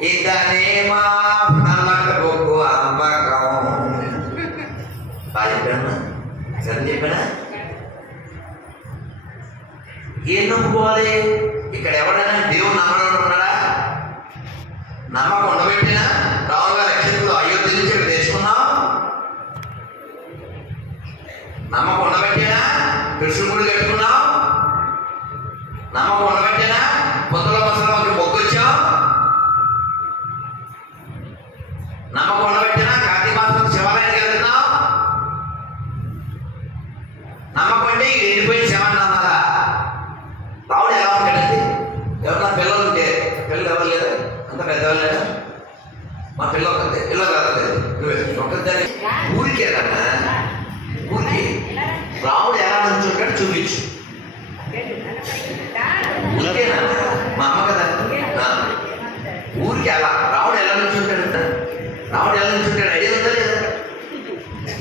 ఇదనేమా నమ్మకపోకు అమ్మకం. బాగా చెప్పాను, సరే చెప్పానా? ఏం నమ్ముకోవాలి? ఇక్కడ ఎవరైనా దేవుడు నమ్మడం ఉన్నాడా? నమ్మకం ఉండబెట్టినా రావుల రక్షణలో అయోధ్య నుంచి ఇక్కడ తెచ్చుకున్నాం. నమ్మకం ఉండబెట్టినా కృష్ణుడు కట్టుకున్నాం. నమ్మకం ఉండబెట్టినా పొద్దుల బస్సులో మొగ్గొచ్చాం. నమ్మకం ఉండబెట్టినా కార్తీక మాసం శివాలయానికి వెళ్తున్నాం. నమ్మకం అంటే ఇది ఎండిపోయిన శవాన్ని అన్నారా? రావుడు ఎలా ఉంటాడండి? ఎవరన్నా పిల్లలు ఉంటే, పిల్లలు ఎవరు లేదా? అంత పెద్దవాళ్ళు లేదా? మా పిల్లలు ఒకతే, పిల్లలు రాలేదు. ఒకరిద్దరి ఊరికి వెళ్ళన్నా, ఊరికి రావుడు ఎలా నుంచుంటాడు చూపించు. ఊరికేనా? మా అమ్మ కదా. ఊరికి ఎలా రావుడు ఎలా నుంచుంటాడు? రావుడు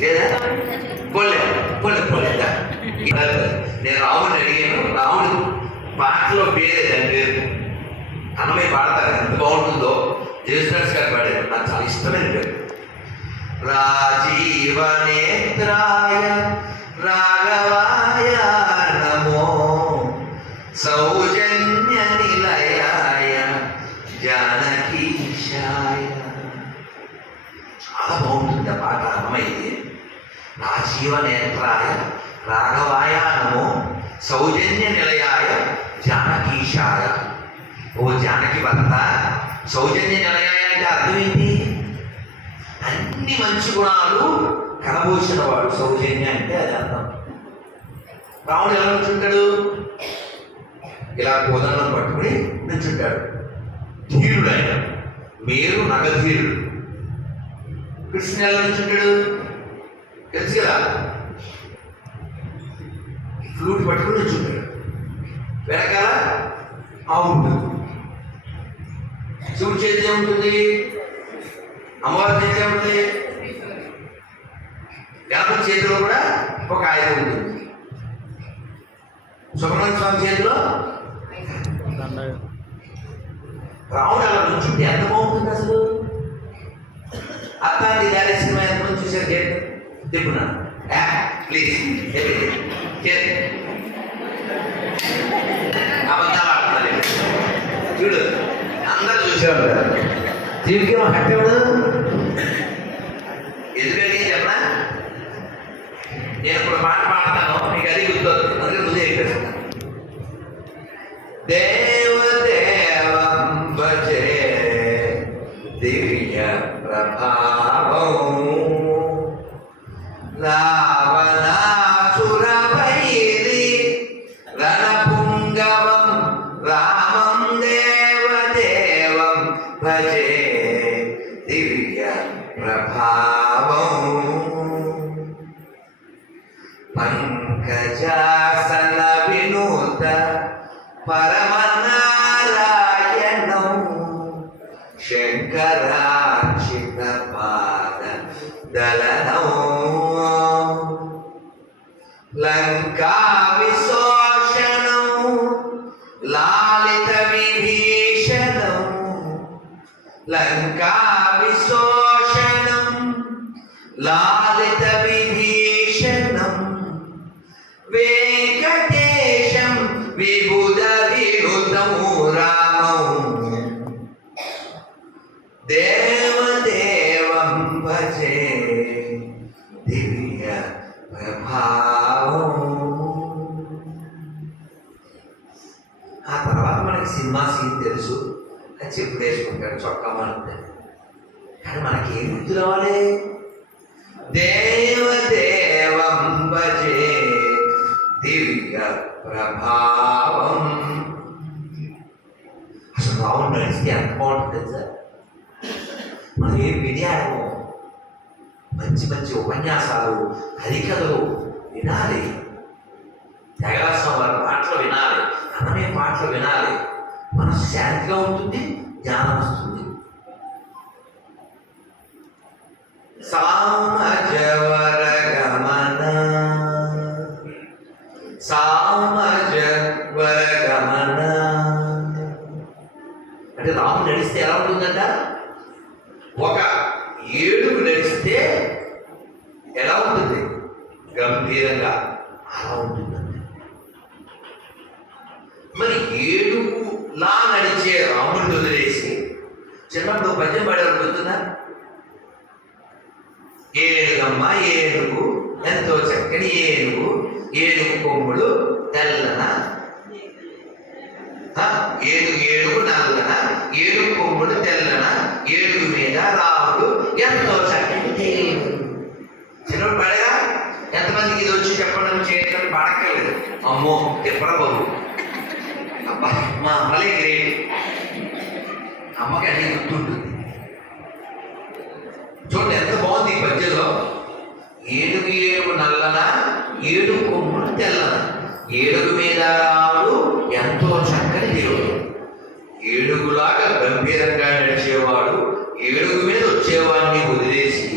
లేదా పోలే పోలే పోలేదా? నేను రాముడిని అడిగాను, రాముడు పాటలో పేరే దాని పేరు అన్నమయ్య పాడతారు, ఎంత బాగుంటుందో. జేసుదాస్ గారు పాడారు, నాకు చాలా ఇష్టమైన పేరు. రాజీవ నేత్రాయ రాఘవాయ నమో సౌజన్య నిలయాయ జానకీశాయ. చాలా బాగుంటుంది ఆ పాట అన్నమయ్యది. రాజీవ నేత్రాయ రాఘవాయ నమో సౌజన్య నిలయాయ జానకీశాయ. ఓ జానకి భర్త, సౌజన్య నిలయాయ అంటే అర్థం ఏంటి? అన్ని మంచి గుణాలు కనబోసిన వాడు సౌజన్య అంటే అది అర్థం. రాముడు ఎలా నుంచుంటాడు? ఇలా కోదండం పట్టుకుని నుంచుంటాడు. ధీరుడు ఆయన, మేరు నగధీరుడు. కృష్ణుడు ఎలా నుంచుంటాడు తెలుసు కదా, ఫ్లూట్ పట్టుకుని నుంచుంటాడు. వెనకాల ఆవు ఉంటుంది. శివుడి చేతి ఏముంటుంది? అమ్మవారి చేతి ఏముంటుంది? గణపతి చేతిలో కూడా ఒక ఆయుధం ఉంటుంది. సుబ్రహ్మణ్య స్వామి చేతిలో. రాముడు అలా నుంచుంటే ఎంత బాగుంటుంది అసలు. అత్తాంటి దారి సినిమా ఎంతమంది చూసారు? చేతి తిప్పునా ప్లీజ్ చేతి అబద్ధాలు ఆడుతున్నారు చూడు, అందరూ చూసేవాళ్ళు. దీనికి హట్టేవాడు ఎందుకంటే చెప్పనా, నేను ఇప్పుడు మాట పాడతాను, మీకు అది గుర్తుంది, అందుకే ముందే చెప్పేస్తాను. దేవదేవం భజే దివ్య ప్రభావం రావణాసురవైరి రణపుంగవం రామం దేవదేవం భజే దివ్య ప్రభావం పంకజాసన వినూత పరమనారాయణం శంకరార్చిత పాద దళనం లంకా విశోషణం లాలిత విభీషణం లంకా విశోషణం లాలిత విభీషణం వెంకటేశం విబుధ వినుతం రామం దేవదేవం భజే దివ్య ప్రభావం. ఆ తర్వాత మనకి సినిమా సీన్ తెలుసు, అది చెప్పుడు వేసుకుంటాడు, చొక్కా మారుతాడు. కానీ మనకి ఏం గుర్తు రావాలి? దేవదేవం భజే దివ్య ప్రభావం. అసలు రావును నడిస్తే ఎంత బాగుంటుంది తెలుసా? మనం ఏం వినయాడమో, మంచి మంచి ఉపన్యాసాలు హరికథలు వినాలి, త్యాగరాజస్వామి వారి పాటలు వినాలి, అన్నమయ్య పాటలు వినాలి. మనసు శాంతిగా ఉంటుంది, జ్ఞానం వస్తుంది. సామజవర గమన సామజవర గమన అంటే రాముడు నడిస్తే ఎలా ఉంటుందంట? ఒక ఏడుగు నడిస్తే ఎలా ఉంటుంది? గంభీరంగా అలా ఉంటుందండి. మరి ఏడుగులా నడిచే రాముడిని వదిలేసి చిన్నప్పుడు పద్యం పాడేవారు గుర్తుందా? ఏనుగమ్మ ఏనుగు ఎంతో చక్కని ఏనుగు, ఏనుగు కొమ్ముడు తెల్లన, ఏనుగు ఏనుగు నల్లన, ఏనుగు కొమ్ముడు తెల్లన, ఏనుగు మీద రాముడు ఎంతో చక్కని దేవుడు. చిన్నప్పుడు పాడగా ఎంతమందికి ఇది వచ్చి చెప్పడం చేయడం పాడక్కర్లేదు. అమ్మో తిప్పరా బాబు, అబ్బా మా అమ్మలే గ్రేట్, అమ్మకి అన్ని గుర్తుంటుంది. చూడండి ఎంత బాగుంది ఈ పద్యంలో. ఏనుగు ఏనుగు నల్లన, ఏడుగు కొమ్ముడు తెల్లన, ఏడుగు మీద రాముడు ఎంతో చక్కని దేవుడు. ఏడుగులాగా గంభీరంగా నడిచేవాడు ఏడుగు మీద వచ్చేవాడిని వదిలేసి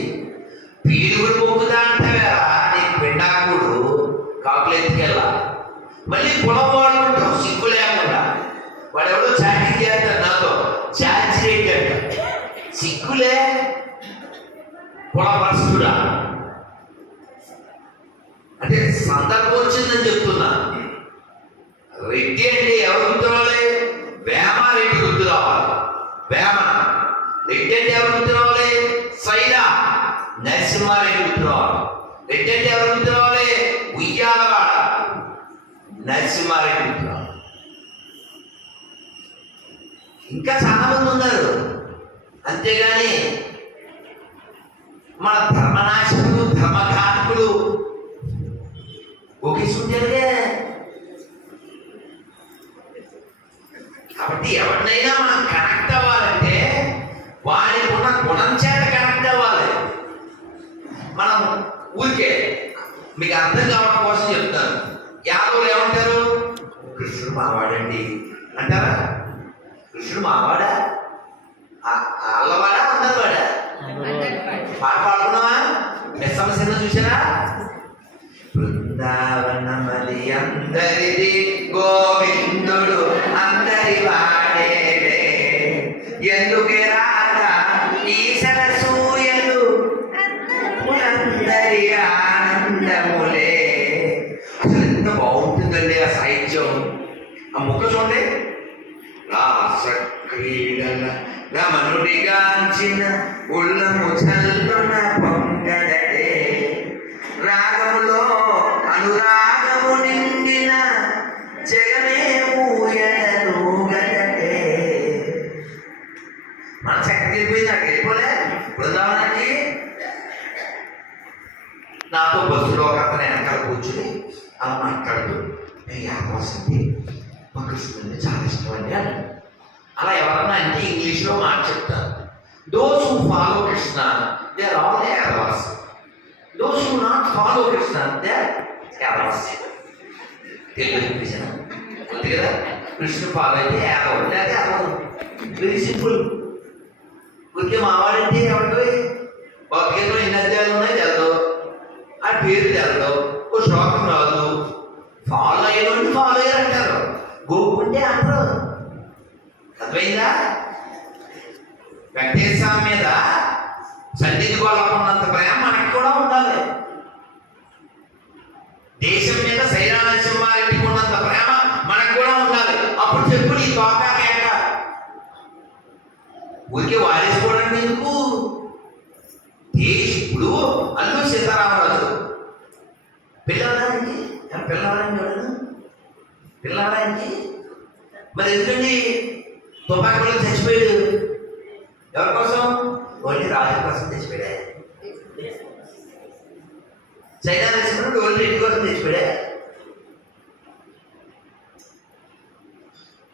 పీడుగుడు మొక్కుతా కులభ్రష్టుడా? అంటే సందర్భం వచ్చిందని చెప్తున్నా. రెడ్డి అంటే ఎవరు గుర్తు రావాలి? వేమ రెడ్డి గుర్తు రావాలి. వేమ రెడ్డి అంటే ఎవరు గుర్తు రావాలి? సైరా నరసింహారెడ్డి గుర్తు రావాలి. రెడ్డి అంటే ఎవరు గుర్తు రావాలి? ఉయ్యాలవాడ నరసింహారెడ్డి గుర్తు రావాలి. ఇంకా చాలా మంది ఉన్నారు. అంతేగాని మన ధర్మనాశకులు ధర్మఘాతకులు ఒకేసుంటారుగా. కాబట్టి ఎవరినైనా మనం కనెక్ట్ అవ్వాలంటే వారికి ఉన్న గుణం చేత కనెక్ట్ అవ్వాలి. మనం ఊరికే మీకు అర్థం కావడం కోసం చెప్తాను. యాదవులు ఏమంటారు? కృష్ణుడు మావాడండి అంటారా? కృష్ణుడు మావాడా? అల్లవాడా అందరివాడా? పాట పాడుకున్నావా? సమస్య చూసారా? బృందావనమలి అందరిది, గోవిందుడు అందరి వాడేలే, ఎందుకే రాగా ఈశల సూయలు అందరి ఆనందములే. అసలు ఎంత బాగుంటుందండి ఆ సాహిత్యం. ఆ ముక్క చూడండి. రాస క్రీడల రమణుడిగాంచిన ఉల్లము చల్లున పొంగడడే, రాగములో అనురాగము నిండిన జగమే ఊయలుగడటే. మనసు ఎక్కడికి వెళ్ళిపోయింది? అక్కడికి వెళ్ళిపోలే బృందావనానికి. నాతో బస్సులో ఒక అతను వెనకాల కూర్చుని అలా మాట్లాడుతూ, నేను యాదవసండి, మా కృష్ణుడిని చాలా ఇష్టం అండి అని. అలా ఎవరన్నా అంటే ఇంగ్లీష్లో మాట చెప్తారు. Those who follow Krishna they are all Yadavas. Those who not follow Krishna they are Yadavas. Telugu వినిపించిన ఉంది కదా. కృష్ణుడు ఫాలో అయితే యాదవుడు, లేదా యాదవుడు. Very simple. ఊరికే మావాడంటే ఎవరికి భగవద్గీతలో ఎన్ని అధ్యాయాలు ఉన్నాయి తెలుదు, ఆ పేరు తెలుదు, ఓ శ్లోకం రాదు. ఫాలో అయ్యేవాడిని ఫాలో అయ్యారు అంటారు, గోపుంటే అంటారు. అర్థమైందా? వెంకటేశ్వర స్వామి మీద సన్నిధి కొలకున్నంత ప్రేమ మనకి కూడా ఉండాలి. దేశం మీద సైరా నరసింహారెడ్డికి ఉన్నంత ప్రేమ మనకు కూడా ఉండాలి. అప్పుడు చెప్పు నీ తోక కేక. ఊరికే వారేసుకోవడానికి ఎందుకు? ఇప్పుడు అల్లూరి సీతారామరాజు పిల్లవాడానికి పిల్లవాడానికి మరి ఎందుకండి తుపాకులో చచ్చిపోయాడు? ఎవరి కోసం? ఓన్లీ రాజు కోసం చచ్చిపోయా. చైనా నరసింహుడు ఓన్లీ ఇంటి కోసం చచ్చిపోయా.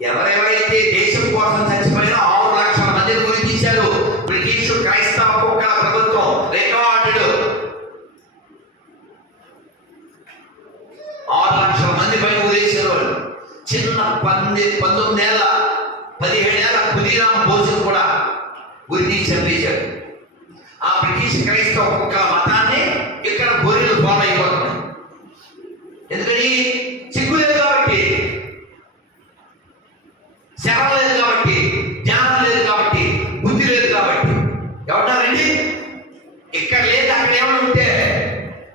ఎవరెవరైతే దేశం కోసం చచ్చిపోయినా 6 లక్షల మందిని గురి తీశారు బ్రిటిష్ క్రైస్తవ కుక్కల ప్రభుత్వం. రికార్డు 6 లక్షల మంది పైన ఉదేశారు వాళ్ళు. చిన్న 19 ఏళ్ళ 17 ఏళ్ళ ఖుదీరామ్ బోసును కూడా ఉరికి చంపేశాడు. ఆ బ్రిటిష్ క్రైస్తవ కుక్కల మతాన్ని ఇక్కడ గొర్రెలు ఫాలో అయిపోతున్నాయి. ఎందుకని? సిగ్గు లేదు కాబట్టి, శరం లేదు కాబట్టి, జ్ఞానం లేదు కాబట్టి, బుద్ధి లేదు కాబట్టి. ఎవరండి? ఇక్కడ లేదు, అక్కడ ఏమైనా ఉంటే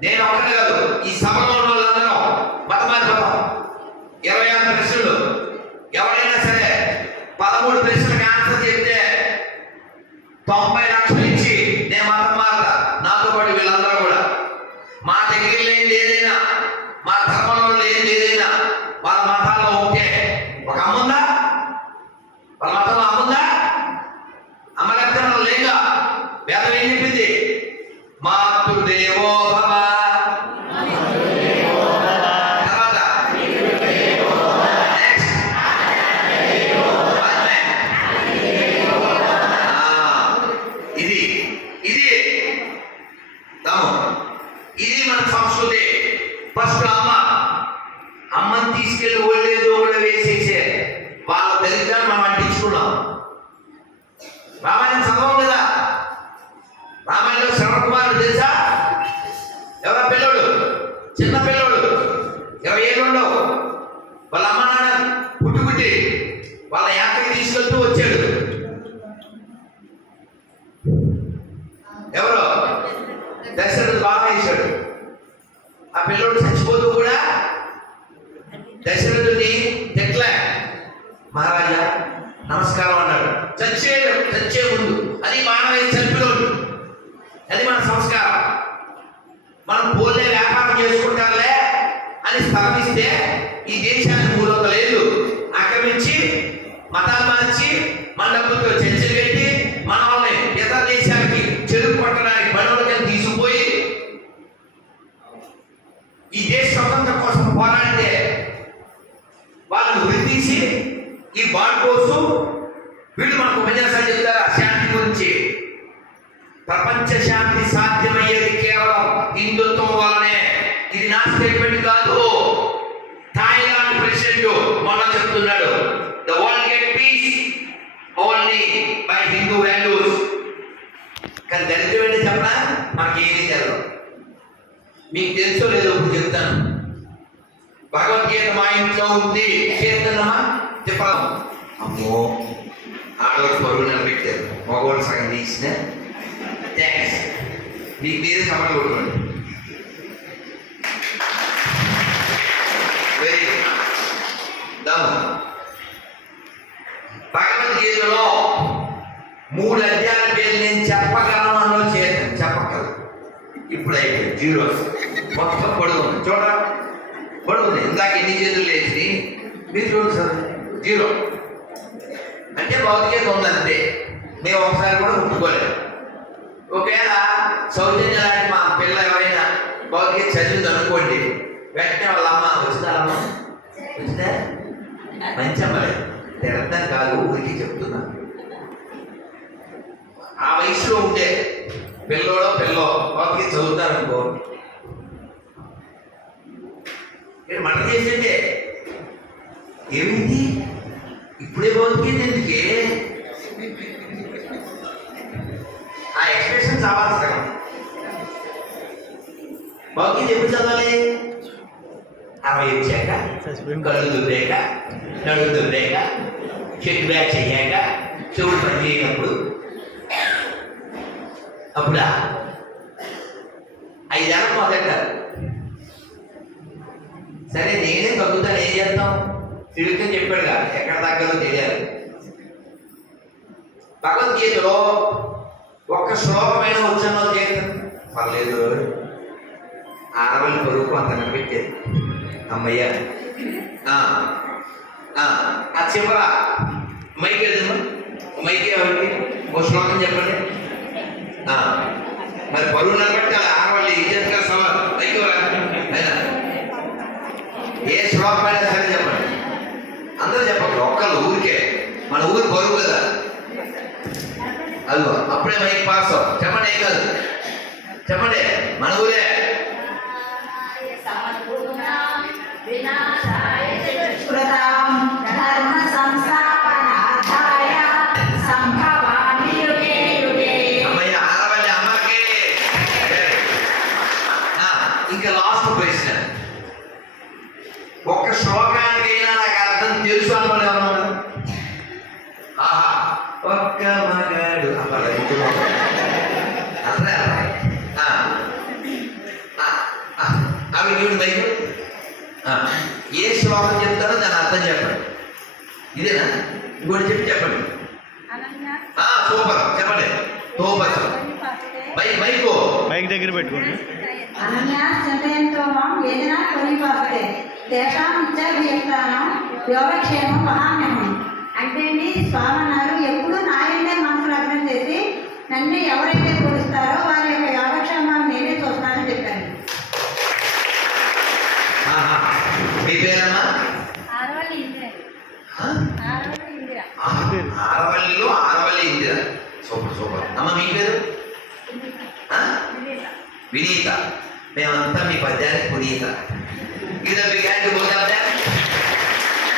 నేను ఒక్కడే కాదు, ఈ సభలో ఉన్న వాళ్ళందరూ మతమార్గం 26 ప్రశ్నలు. ఎవరైనా సరే 13 ప్రశ్నలకు ఆన్సర్ చెప్తే 90 లక్షలు ఇచ్చి నేను మతం మారతా. నాతో పాటు వీళ్ళందరూ కూడా మా దగ్గర లేనిది ఏదైనా, మా ధర్మంలో లేనిది ఏదైనా వాళ్ళ మతాల్లో ఉంటే ఒక అమ్ముందా? వాళ్ళ మతంలో అమ్ముందా? అమ్మలెక్కడంలో లేదా? వేదం ఏం చెప్పింది? మాతృదేవో భవ. తర్వాత ఇది మన సంస్కృతి. ఫస్ట్ అమ్మని తీసుకెళ్లి ఒళ్ళేదో కూడా వేసేసే వాళ్ళ దరిద్రాన్ని మనం అంటించుకున్నాం. రామాయణం చదవం కదా. రామాయణంలో శ్రవణ కుమారుడు తెలుసా? ఎవరా పిల్లోడు? చిన్న పిల్లోడు, 20 ఏళ్ళు ఉండవు. వాళ్ళ అమ్మ నాన్న పుట్టి వాళ్ళ యాత్రకి తీసుకెళ్తూ వచ్చాడు. ఎవరు? దశరథుడు బాగా వేశాడు. ఆ పిల్లోడు చచ్చిపోతూ కూడా దశరథుడిని తెట్లా మహారాజా నమస్కారం అన్నాడు. చచ్చే ముందు అది మానవ చనిపోడు. అది మన సంస్కారం. మనం పోలే వ్యాపారం చేసుకుంటారులే అని స్థాపిస్తే ఈ దేశాన్ని 300 ఏళ్ళు ఆక్రమించి మతాలు మార్చి మన డబ్బులతో చర్చలు పెట్టి మనల్ని ఇతర దేశాలకి చెరుకు పట్టడానికి బడవలకి తీసుకుపోయి ఈ దేశ స్వతంత్రం కోసం పోరాడితే వాళ్ళు ఉరితీసి ఈ బాడ్కోసు వీళ్ళు మనకు ఉపన్యాసాలు చెప్తారు శాంతి గురించి. ప్రపంచ శాంతి సాధ్యమయ్యేది కేవలం హిందుత్వం వల్లనే. ఇది నా స్టేట్మెంట్ కాదు. థాయిలాండ్ ప్రెసిడెంట్ మొన్న చెప్తున్నాడు, the world get piece only by Hindu values. కానీ దళితులు ఏంటో చెప్పనా, మనకి ఏమీ జరగదు. మీకు తెలుసో లేదో ఇప్పుడు చెప్తాను. భగవద్గీత మా ఇంట్లో ఉంది, చేద్దామా చెప్పాం. అమ్మో ఆడవాళ్ళు పరువు నిలబెట్టారు, మగవాళ్ళు సగం తీసిన. థ్యాంక్స్. మీకు మీరే సమాధానం కొట్టుకోండి. వెరీ దమ్. భగవద్గీతలో 3 అధ్యాయాల పేర్లు నేను చెప్పగలను అన్నో చేద్దాం. చెప్పగలను. ఇప్పుడు అయిపోయింది 0. మొత్తం పడుతుంది. చూడరా పడుతుంది. ఇందాక ఎన్ని చేతులు లేచి మీరు చూడండి సార్ 0. అంటే భౌతికత ఉందంతే. మేము ఒకసారి కూడా ముట్టుకోలేదు. ఒకవేళ సౌజన్య లాంటి మా పిల్ల ఎవరైనా భౌతికత చదివింది అనుకోండి, వెంటనే వాళ్ళ అమ్మ వచ్చిందా మంచి అమ్మలేదు. తిడతాం కాదు, ఊరికి చెప్తున్నా. ఆ వయసులో ఉంటే పిల్లో భౌతికత చదువుతారనుకో, మనం చేసిందే ఏమిటి ఇప్పుడే భౌతికత ఎందుకే? ఆ ఎక్స్ప్రెషన్ చావాలి సగం. భౌతికత ఎప్పుడు చదవాలి? 60 వచ్చాక, కళ్ళు దుబ్బాక, నడుము దుబ్బాక, చెట్టు బ్యాక్ చెయ్యాక, చెవులు పని చేయనప్పుడు. అప్పుడా 5 ఏళ్ళ మొదలెట్టారు. సరే నేనే తగ్గుతాను, ఏం చేస్తాం? తిరుగుతూ చెప్పాడుగా, ఎక్కడ తగ్గదో తెలియాలి. భగవద్గీతలో ఒక్క శ్లోకమైన వచ్చానో చేస్తాం పర్లేదు. ఆడవాళ్ళ పరుపు అంత కనిపెట్టేది. అమ్మయ్య ఆ చివర మైక్ వెళ్దామా? మైక్ ఎవరికి ఓ శ్లోకం చెప్పండి. మరి పరువు నిలబెట్టాలి. ఆడవాళ్ళు ఇజ్జత్గా సవాల్ మైక్ అయినా ఏ శ్లోకమైనా సరే చెప్పండి. అందరూ చెప్పండి, ఒక్కళ్ళు ఊరికే. మన ఊరు బరువు కదా, అదిగో అప్పుడే మైక్ పాస్. చెప్పండి, ఏం కాదు చెప్పండి. మన ఊరే. ఇంకా లాస్ట్ క్వశ్చన్. ఒక్క శ్లోకానికైనా నాకు అర్థం తెలుసు అనుకోండి. ఏమన్నా ఒక్క మగాడు అవి నీడు బైక్ ఏ శ్లోకం చెప్తారో దాని అర్థం చెప్పండి. ఇదేనా? ఇంకోటి చెప్పండి. సూపర్ చెప్పండి. సూపర్. మైక్ దగ్గర పెట్టుకోండి. అనన్యా చింతయంతోమం వేదనా కొనిపాస్తే దేశాం ఇచ్చాభియస్తానం యోగక్షేమం మహాన్యమం. అంటే అండి స్వామి అన్నారు, ఎప్పుడు నాయనే మనసు లగ్నం చేసి నన్ను ఎవరైతే పూజిస్తారో వారి యొక్క యోగక్షేమాన్ని నేనే చూస్తానని చెప్పాను. మీ పేరమ్మా? ఆరవల్లిలో ఆరవల్లి ఇందిర. Super super. అమ్మ మీ పేరు? వినీత. మేమంతా మీ పద్యానికి పునీత. ఇది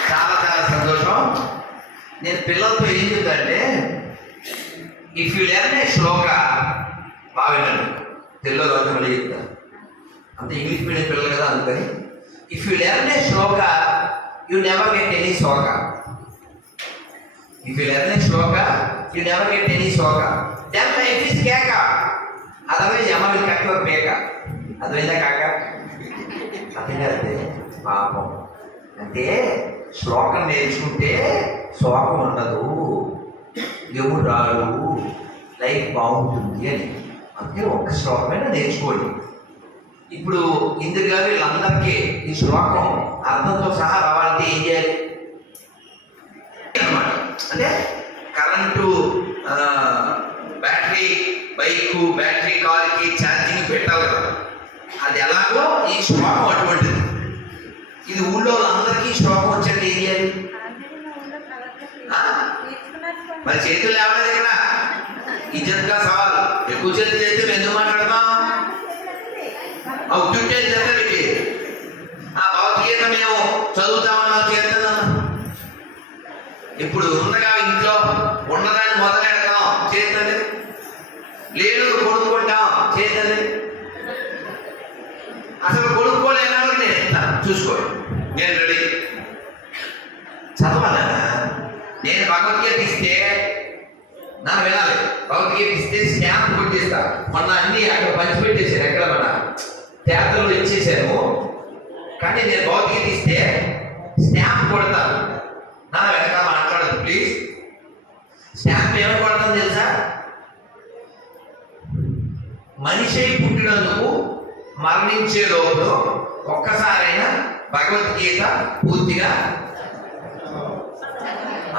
చాలా చాలా సంతోషం. నేను పిల్లలతో ఏం చెప్తానంటే, ఇఫ్ యూ లెర్న్ ఏ శ్లోక, బాగా వినండి, తెలుగులో అంతా మళ్ళీ చెప్తాను, అంత ఇంగ్లీష్ మీడియం పిల్లలు కదా అందుకని. If you learn a shloka you never get any shoka. If you learn a shloka you never get any shoka. Then life is కేక. Otherwise Yama will cut your అర్థమైందా కాక? అర్థం కాదే పాపం. అంటే శ్లోకం నేర్చుకుంటే శోకం ఉండదు, ఎవరు రాడు, లైఫ్ బాగుంటుంది అని. అందుకే ఒక్క శ్లోకమైనా నేర్చుకోండి. ఇప్పుడు ఇందుకు గారు వీళ్ళందరికీ ఈ శ్లోకం అర్థంతో సహా రావాలంటే ఏం చేయాలి అన్నమాట. అంటే కరెంటు బ్యాటరీ బైక్, బ్యాటరీ కార్కి ఛార్జింగ్ పెట్టాలి కదా, అది ఎలాగో ఈ శ్లోకం అటువంటిది. ఇది ఊళ్ళో అందరికీ శ్లోకం వచ్చాక ఏం చేయాలి? మరి చేతులు లేవలేదు ఇక్కడ, ఇజ్జత్గా సవాల్. ఎక్కువ చేతులు అయితే మేము ఎందుకు మాట్లాడతాం? ఉట్టుంటే చెప్పండి, ఆ భగవద్గీత మేము చదువుతా ఉన్నాం, చేస్తున్నాం. ఇప్పుడు ఉండగా ఇంట్లో ఉన్నదాన్ని మొదలెడతాం, చేతండి. లేదు కొనుక్కుంటాం, చేతండి. అసలు కొనుక్కోలేనా నేను ఇస్తాను, చూసుకోండి, నేను రెడీ. చదవాలా? నేను భగవద్గీత ఇస్తే నా వినాలి. భగవద్గీత ఇస్తే స్టాంప్ కొట్టేస్తా. మొన్న అన్ని అక్కడ పంచిపెట్టేసాను, ఎక్కడ మన తేతల్లో ఇచ్చేసాను. కానీ నేను భగవద్గీత ఇస్తే స్టాంప్ కొడతాను. నా వెనక మాట్లాడదు ప్లీజ్. స్టాంప్ ఏమని కొడతాను తెలుసా? మనిషి పుట్టినందుకు మరణించే లోపల ఒక్కసారైనా భగవద్గీత పూర్తిగా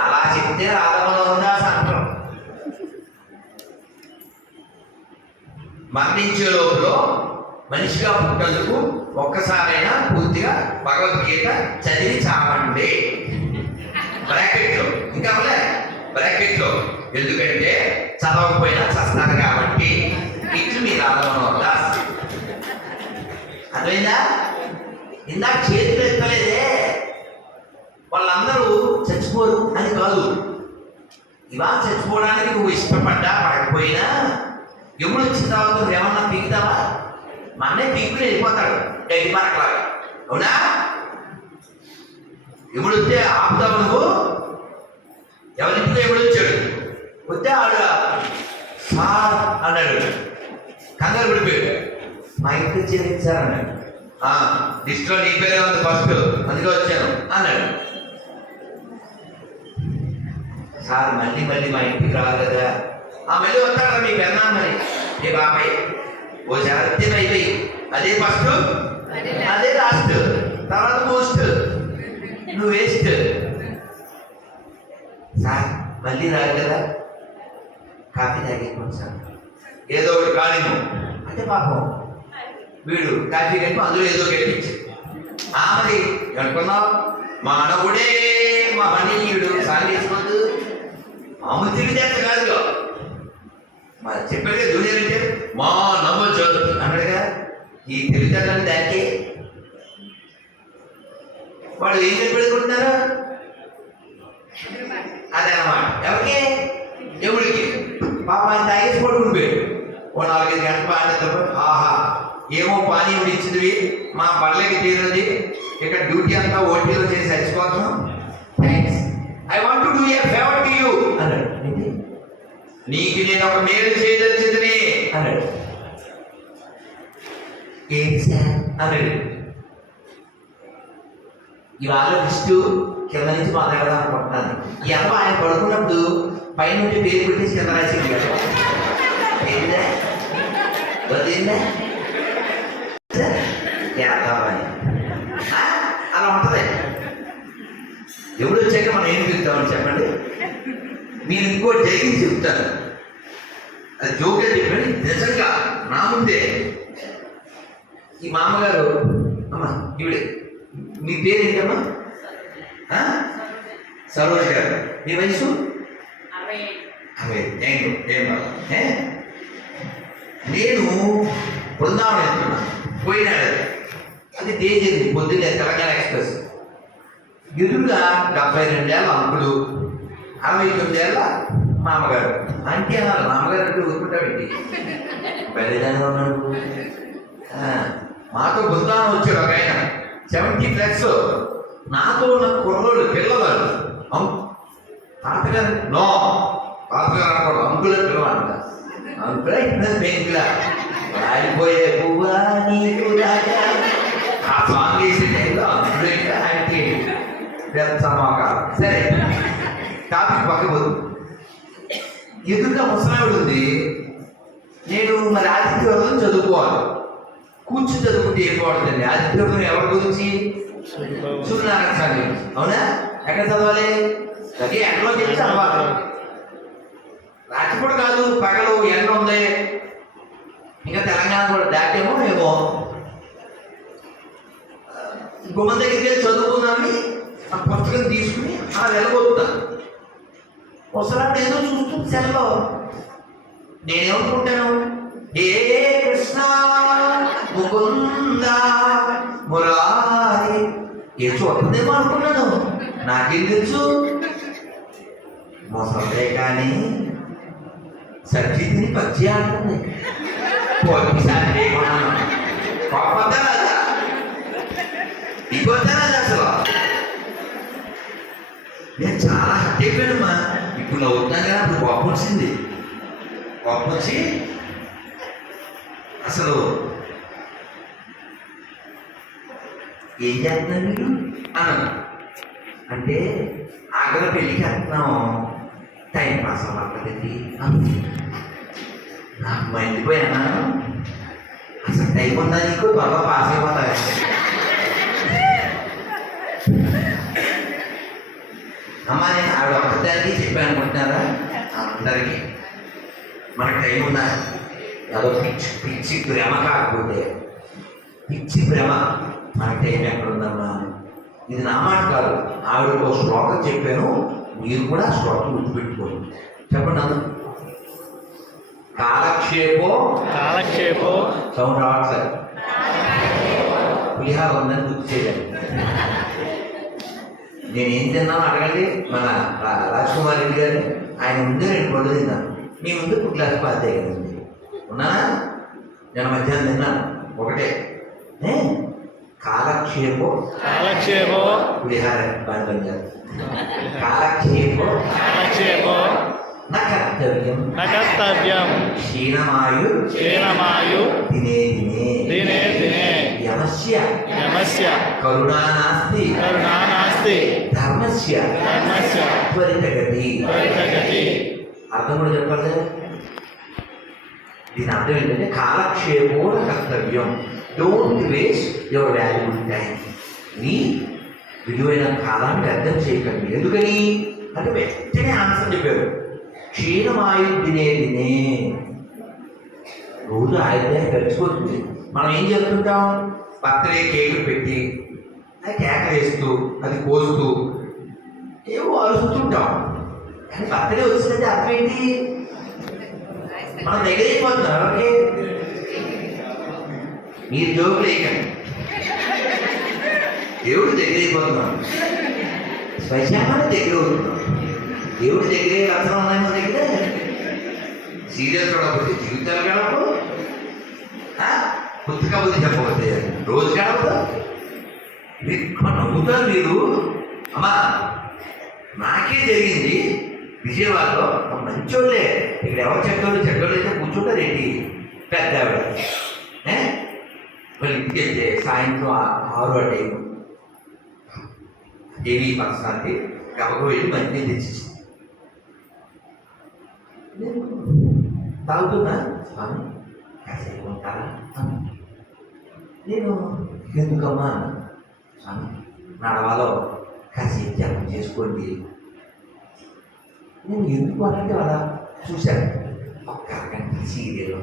అలా చెప్తే రాధమలో ఉందా అంటాం. మరణించే లోపల మనిషిగా పుట్టినందుకు ఒక్కసారైనా పూర్తిగా భగవద్గీత చదివి చావండి. బ్రాకెట్లో ఇంకా బ్రాకెట్లో, ఎందుకంటే చదవకపోయినా చస్తారు కాబట్టి. ఇట్లు మీ రాధమలో దాస్. అర్థమైందా? ఇందాక చేతులు ఎత్తలేదే, వాళ్ళందరూ చచ్చిపోరు అని కాదు. ఇవాళ చచ్చిపోవడానికి నువ్వు ఇష్టపడ్డా పడకపోయినా ఎప్పుడు వచ్చిన తర్వాత నువ్వు ఏమన్నా పీకుతావా? మా అన్నయ్య పీకులు వెళ్ళిపోతాడు గడ్డి పరకలాగా, అవునా? ఎప్పుడు వస్తే ఆపుతావు నువ్వు? ఎవరింటితో ఎప్పుడు వచ్చాడు? వస్తే ఆవిడ సార్ అన్నాడు, కంగారు పడిపోయాడు. మా ఇంటికి వచ్చేది సార్ అన్నాడు. లిస్ట్లో నీ పేరే ఉంది ఫస్ట్, అందుకే వచ్చాను అన్నాడు. సార్ మళ్ళీ మా ఇంటికి రాదు కదా. మళ్ళీ వస్తాడు మీ పెన్నా మరి ఏ బాబాయ్ ఓసారి అత్యం అయిపోయి అదే ఫస్ట్ అదే లాస్ట్, తర్వాత పోస్ట్, నువ్వు వేస్ట్. సార్ మళ్ళీ రాదు కదా, కాఫీ తాగేసుకోండి సార్, ఏదో ఒకటి కానీ అంటే పాపం వీడు కాఫీ కట్టి అందులో ఏదో గెలిపించి మరి అనుకున్నావు మానవుడే మహనీయుడు సాగేసుకోవద్దు. మామూలు తెలివితేట కాదు, మరి చెప్పాడుగా జూనియర్ అంటే మా నమ్మొచ్చు అన్నాడుగా. ఈ తెలివితేటని దానికే వాడు ఏం చెప్పేడుకుంటున్నారు? అదే అన్నమాట. ఎవరికి? ఎవరికి? పాప ఆయన తాగేసి పడుకుని పోయాడు. ఓ 4-5 గంటల పాడినప్పుడు ఆహా ఏమో పానీ ఇచ్చింది, మా పర్లేకి తీరుంది, ఇక్కడ డ్యూటీ అంతా ఓటీలో చేసి చచ్చిపోతాం, thanks, I want to do a favour to you అన్నాడు. నీకు నేను ఒక మేలు చేయదలిచింది అన్నాడు. ఏంటి సార్ అన్నాడు. ఇవాళ లిస్టు కింద నుంచి మొదలెడదాం అనుకుంటున్నాను. ఎవరు ఆయన పడుకున్నప్పుడు పైన నుండి పేరు పెట్టేసి కింద రాసింది కదా, ఏంటా వదిలిందా అలా ఉంటుంది. ఎవడు వచ్చాక మనం ఏం చెప్తామని చెప్పండి. మీరు ఇంకోటి జరిగింది చెప్తాను, అది జోక్గా చెప్పండి. నిజంగా నా ముందే ఈ మామగారు, అమ్మా ఇవిడే, మీ పేరు ఏంటమ్మా? సరోజ్ గారు. మీ వయసు? 60. నేను బృందావనం వెళ్తున్నా, పోయినాడు. అది తేజేది పొద్దున్నే తెలంగాణ ఎక్స్ప్రెస్. ఎదురుగా 72 ఏళ్ళ అంకులు, 69 ఏళ్ళ మామగారు. అంటే అన్నారు మామగారు అంటే ఊరుకుంటామండి, బలిదానం ఉన్నాడు. మాతో బృందావనం వచ్చాడు ఒక ఆయన 70+. నాతో ఉన్న కుర్రోళ్ళు పిల్లవాడు తాతగారు నో తాతగారు అనకూడదు, అంకులే పిల్లవాడు. అంకులా ఇప్పుడు పెంకులా వాడిపోయే పువ్వా నీకు రాజా ఆ సాంగ్ వేసే టైంలో అందరూ ఇంకా హ్యాపీ సరే టాపిక్ పక్కపోదు. ఎదురుగా ముసలావిడ ఉంది. నేను మరి ఆదిత్యవర్ధం చదువుకోవాలి. కూర్చుని చదువుకుంటే ఏం బాగుంటుందండి? ఆదిత్యవర్ధం ఎవరి గురించి? సూర్యనారాయణ స్వామి గురించి. అవునా? ఎక్కడ చదవాలి? అదే ఎండలోకి వెళ్ళి చదవాలి. రాత్రి కూడా కాదు, పగలు ఎండ ఉంది. ఇంకా తెలంగాణ కూడా దాటేమో ఏమో గుమ్మ దగ్గరికి వెళ్ళి చదువుకుందామని ఆ పుస్తకం తీసుకుని అలా వెళ్ళబోతున్నాను. ముసలాడు ఏదో చూస్తుంది సెల్లో. నేనేమనుకుంటాను, ఏ కృష్ణ ముకుంద మురారి ఏ చూస్తుందేమో అనుకున్నాను. నాకేం తెలుసు? ముసలే కానీ సబ్జీని పచ్చి ఆడుతుంది. పోటీసారి లేకున్నాను. కోపద్దా రాదా? ఇంకొద్దా రాదా? అసలు నేను చాలా హట్ అయిపోయానమ్మా. ఇప్పుడు నవ్వుతున్నాను కదా, అప్పుడు కోపం వచ్చింది. కోపం వచ్చి అసలు ఏం చేస్తున్నారు మీరు అన్నాను. అంటే ఆఖరి పెళ్ళికి వెళ్తున్నాం, టైం పాస్ అవ్వట్లేదండి. నాకు మండిపోయాను. అసలు టైం ఉందా నీకు? త్వరగా పాస్ అయిపోతాయి. అమ్మ నేను ఆవిడ ఒకదానికి చెప్పాను అనుకుంటున్నారా? అందరికీ మనకు టైం ఉందా? అదో పిచ్చి పిచ్చి భ్రమ, కాకపోతే పిచ్చి భ్రమ. మనకు టైం ఎక్కడుందమ్మా? ఇది నా మాట కాదు, ఆవిడకు ఒక శ్లోకం చెప్పాను. మీరు కూడా శ్లోకం గుర్తుపెట్టుకోండి. చెప్పండి అందరూ. కాలక్షేపో కాలక్షేపో సౌండ్ రావట్లేదు. పులిహార ఉందని గుర్తు చేయాలి. నేనేం తిన్నాను అడగండి మన రాజ్కుమార్ రెడ్డి గారిని. ఆయన ముందే 2 పళ్ళు తిన్నాను. మీ ముందు 1 గ్లాస్ పాలు తగ్గింది. ఉన్నానా? నేను మధ్యాహ్నం తిన్నాను ఒకటే. కాలక్షేపో కాలక్షేపో పులిహార బాగా కాలక్షేపో కాలక్షేపో నా కర్తవ్యం న కర్తవ్యం క్షీణమాయు క్షీణమాయు దినే దినే దినే దినే యమస్య యమస్య కరుణా నాస్తి కరుణా నాస్తి ధర్మస్య ధర్మస్య త్వరితగతి. త్వరితగతి. అర్థం కూడా చెప్పాలి. దీని అర్థం ఏంటంటే కాలక్షేపో న కర్తవ్యం. Don't waste your valuable time. నీ విలువైన కాలాన్ని వ్యర్థం చేయకండి. ఎందుకని అంటే వెంటనే ఆన్సర్ చెప్పారు. క్షీణమాయు దినే దినే. రోజు ఆయుర్దాయం గడిచిపోతుంది. మనం ఏం చేస్తుంటాం? బర్త్డే కేక్ పెట్టి అది కేక వేస్తూ అది కోస్తూ ఏవో అరుస్తుంటాం. కానీ బర్త్డే వచ్చిందంటే అర్థం ఏంటి? మనం దగ్గర అయిపోతున్నాం. ఓకే, మీరు జోకులు వేయకండి. దేవుడు దగ్గర అయిపోతున్నాం. స్వచ్ఛంగా దగ్గర అవుతున్నాం. దేవుడి దగ్గరే రచన ఉన్నాయి మన దగ్గర. సీరియల్ చూడకపోతే జీవితాలు గడపదు. పుస్తక బుద్ధి చెప్పకపోతే రోజు గడపదు. మీరు నవ్వుతారు మీరు. అమ్మా నాకే జరిగింది విజయవాడలో. మంచోళ్ళే ఇక్కడ. ఎవరు చెడ్డోళ్ళు అయితే కూర్చుంటారు ఏంటి? పెద్ద ఆవిడ వాళ్ళు ఇంటికి వెళ్తే సాయంత్రం 6 టైం దేవి పర్సనాలిటీ గబగబ వెళ్ళి మంచి తెచ్చి తాగుతున్నా. స్వామి కాసేపు ఉంటారా? నేను ఎందుకమ్మా? స్వామి నడవాలో కాసేపు జపం చేసుకోండి. నేను ఎందుకు అంటే అలా చూశాను. ఒక్క అరగంట సీరియల్.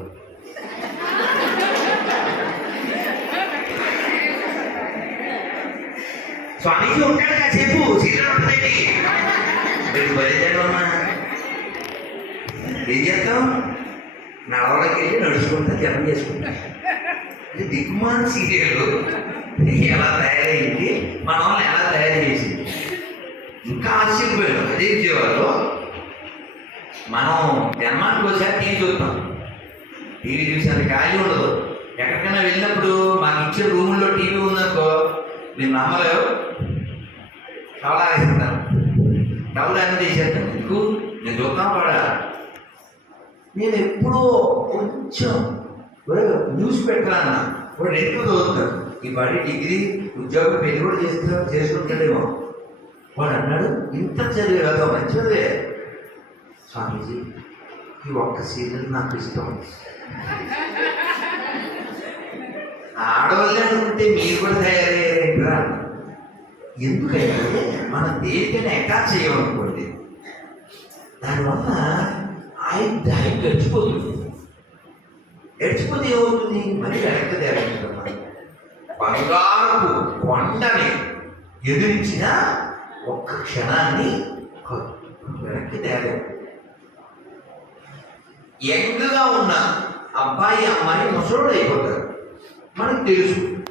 స్వామీజీ ఉంటాడు కాసేపు, సీరియల్ ఉంటుందండి. మీరు బయలుదేరమ్మా. ఏం చేద్దాం? నడవడానికి వెళ్ళి నడుచుకుంటా జపం చేసుకుంటా. దిక్కుమాన సీరియల్ ఎలా తయారైంది, మన వాళ్ళని ఎలా తయారు చేసింది. ఇంకా ఆశ్చర్యపోయాను. అదే విజయవాడలో మనం జన్మానికి వచ్చాక టీవీ చూస్తాం. టీవీ చూసేంత ఖాళీ ఉండదు. ఎక్కడికైనా వెళ్ళినప్పుడు మాకు ఇచ్చిన రూముల్లో టీవీ ఉందనుకో, నేను నమ్మలేవు, టవల్ ఆగేస్తాను. టవల్ అన్నీ తీసేస్తాను. ఎందుకు? నేను చూద్దాం కూడా. నేను ఎప్పుడో కొంచెం న్యూస్ పెట్టరా అన్న వాడు రెండో చదువుతాడు ఈ వాడి డిగ్రీ ఉద్యోగం పెళ్లి కూడా చేసుకుంటాడేమో. వాడు అన్నాడు ఇంత చదివే కదా మంచి చదివే స్వామీజీ ఈ ఒక్క సీరియల్ నాకు ఇష్టం. ఆడవాళ్ళే అనుకుంటే మీరు కూడా తయారయ్యారేంట్రా. ఎందుకంటే మనం దేనికైనా అటాచ్ చేయమనుకోండి దానివల్ల ఆయన గడిచిపోతుంది. గడిచిపోతే ఏమవుతుంది మరి వెనక్కి తేడా. బంగారపు కొండని ఎదిరించిన ఒక్క క్షణాన్ని వెనక్కి తేడా. యంగ్గా ఉన్న అబ్బాయి అమ్మాయి ముసలోడు అయిపోతారు మనకు తెలుసు.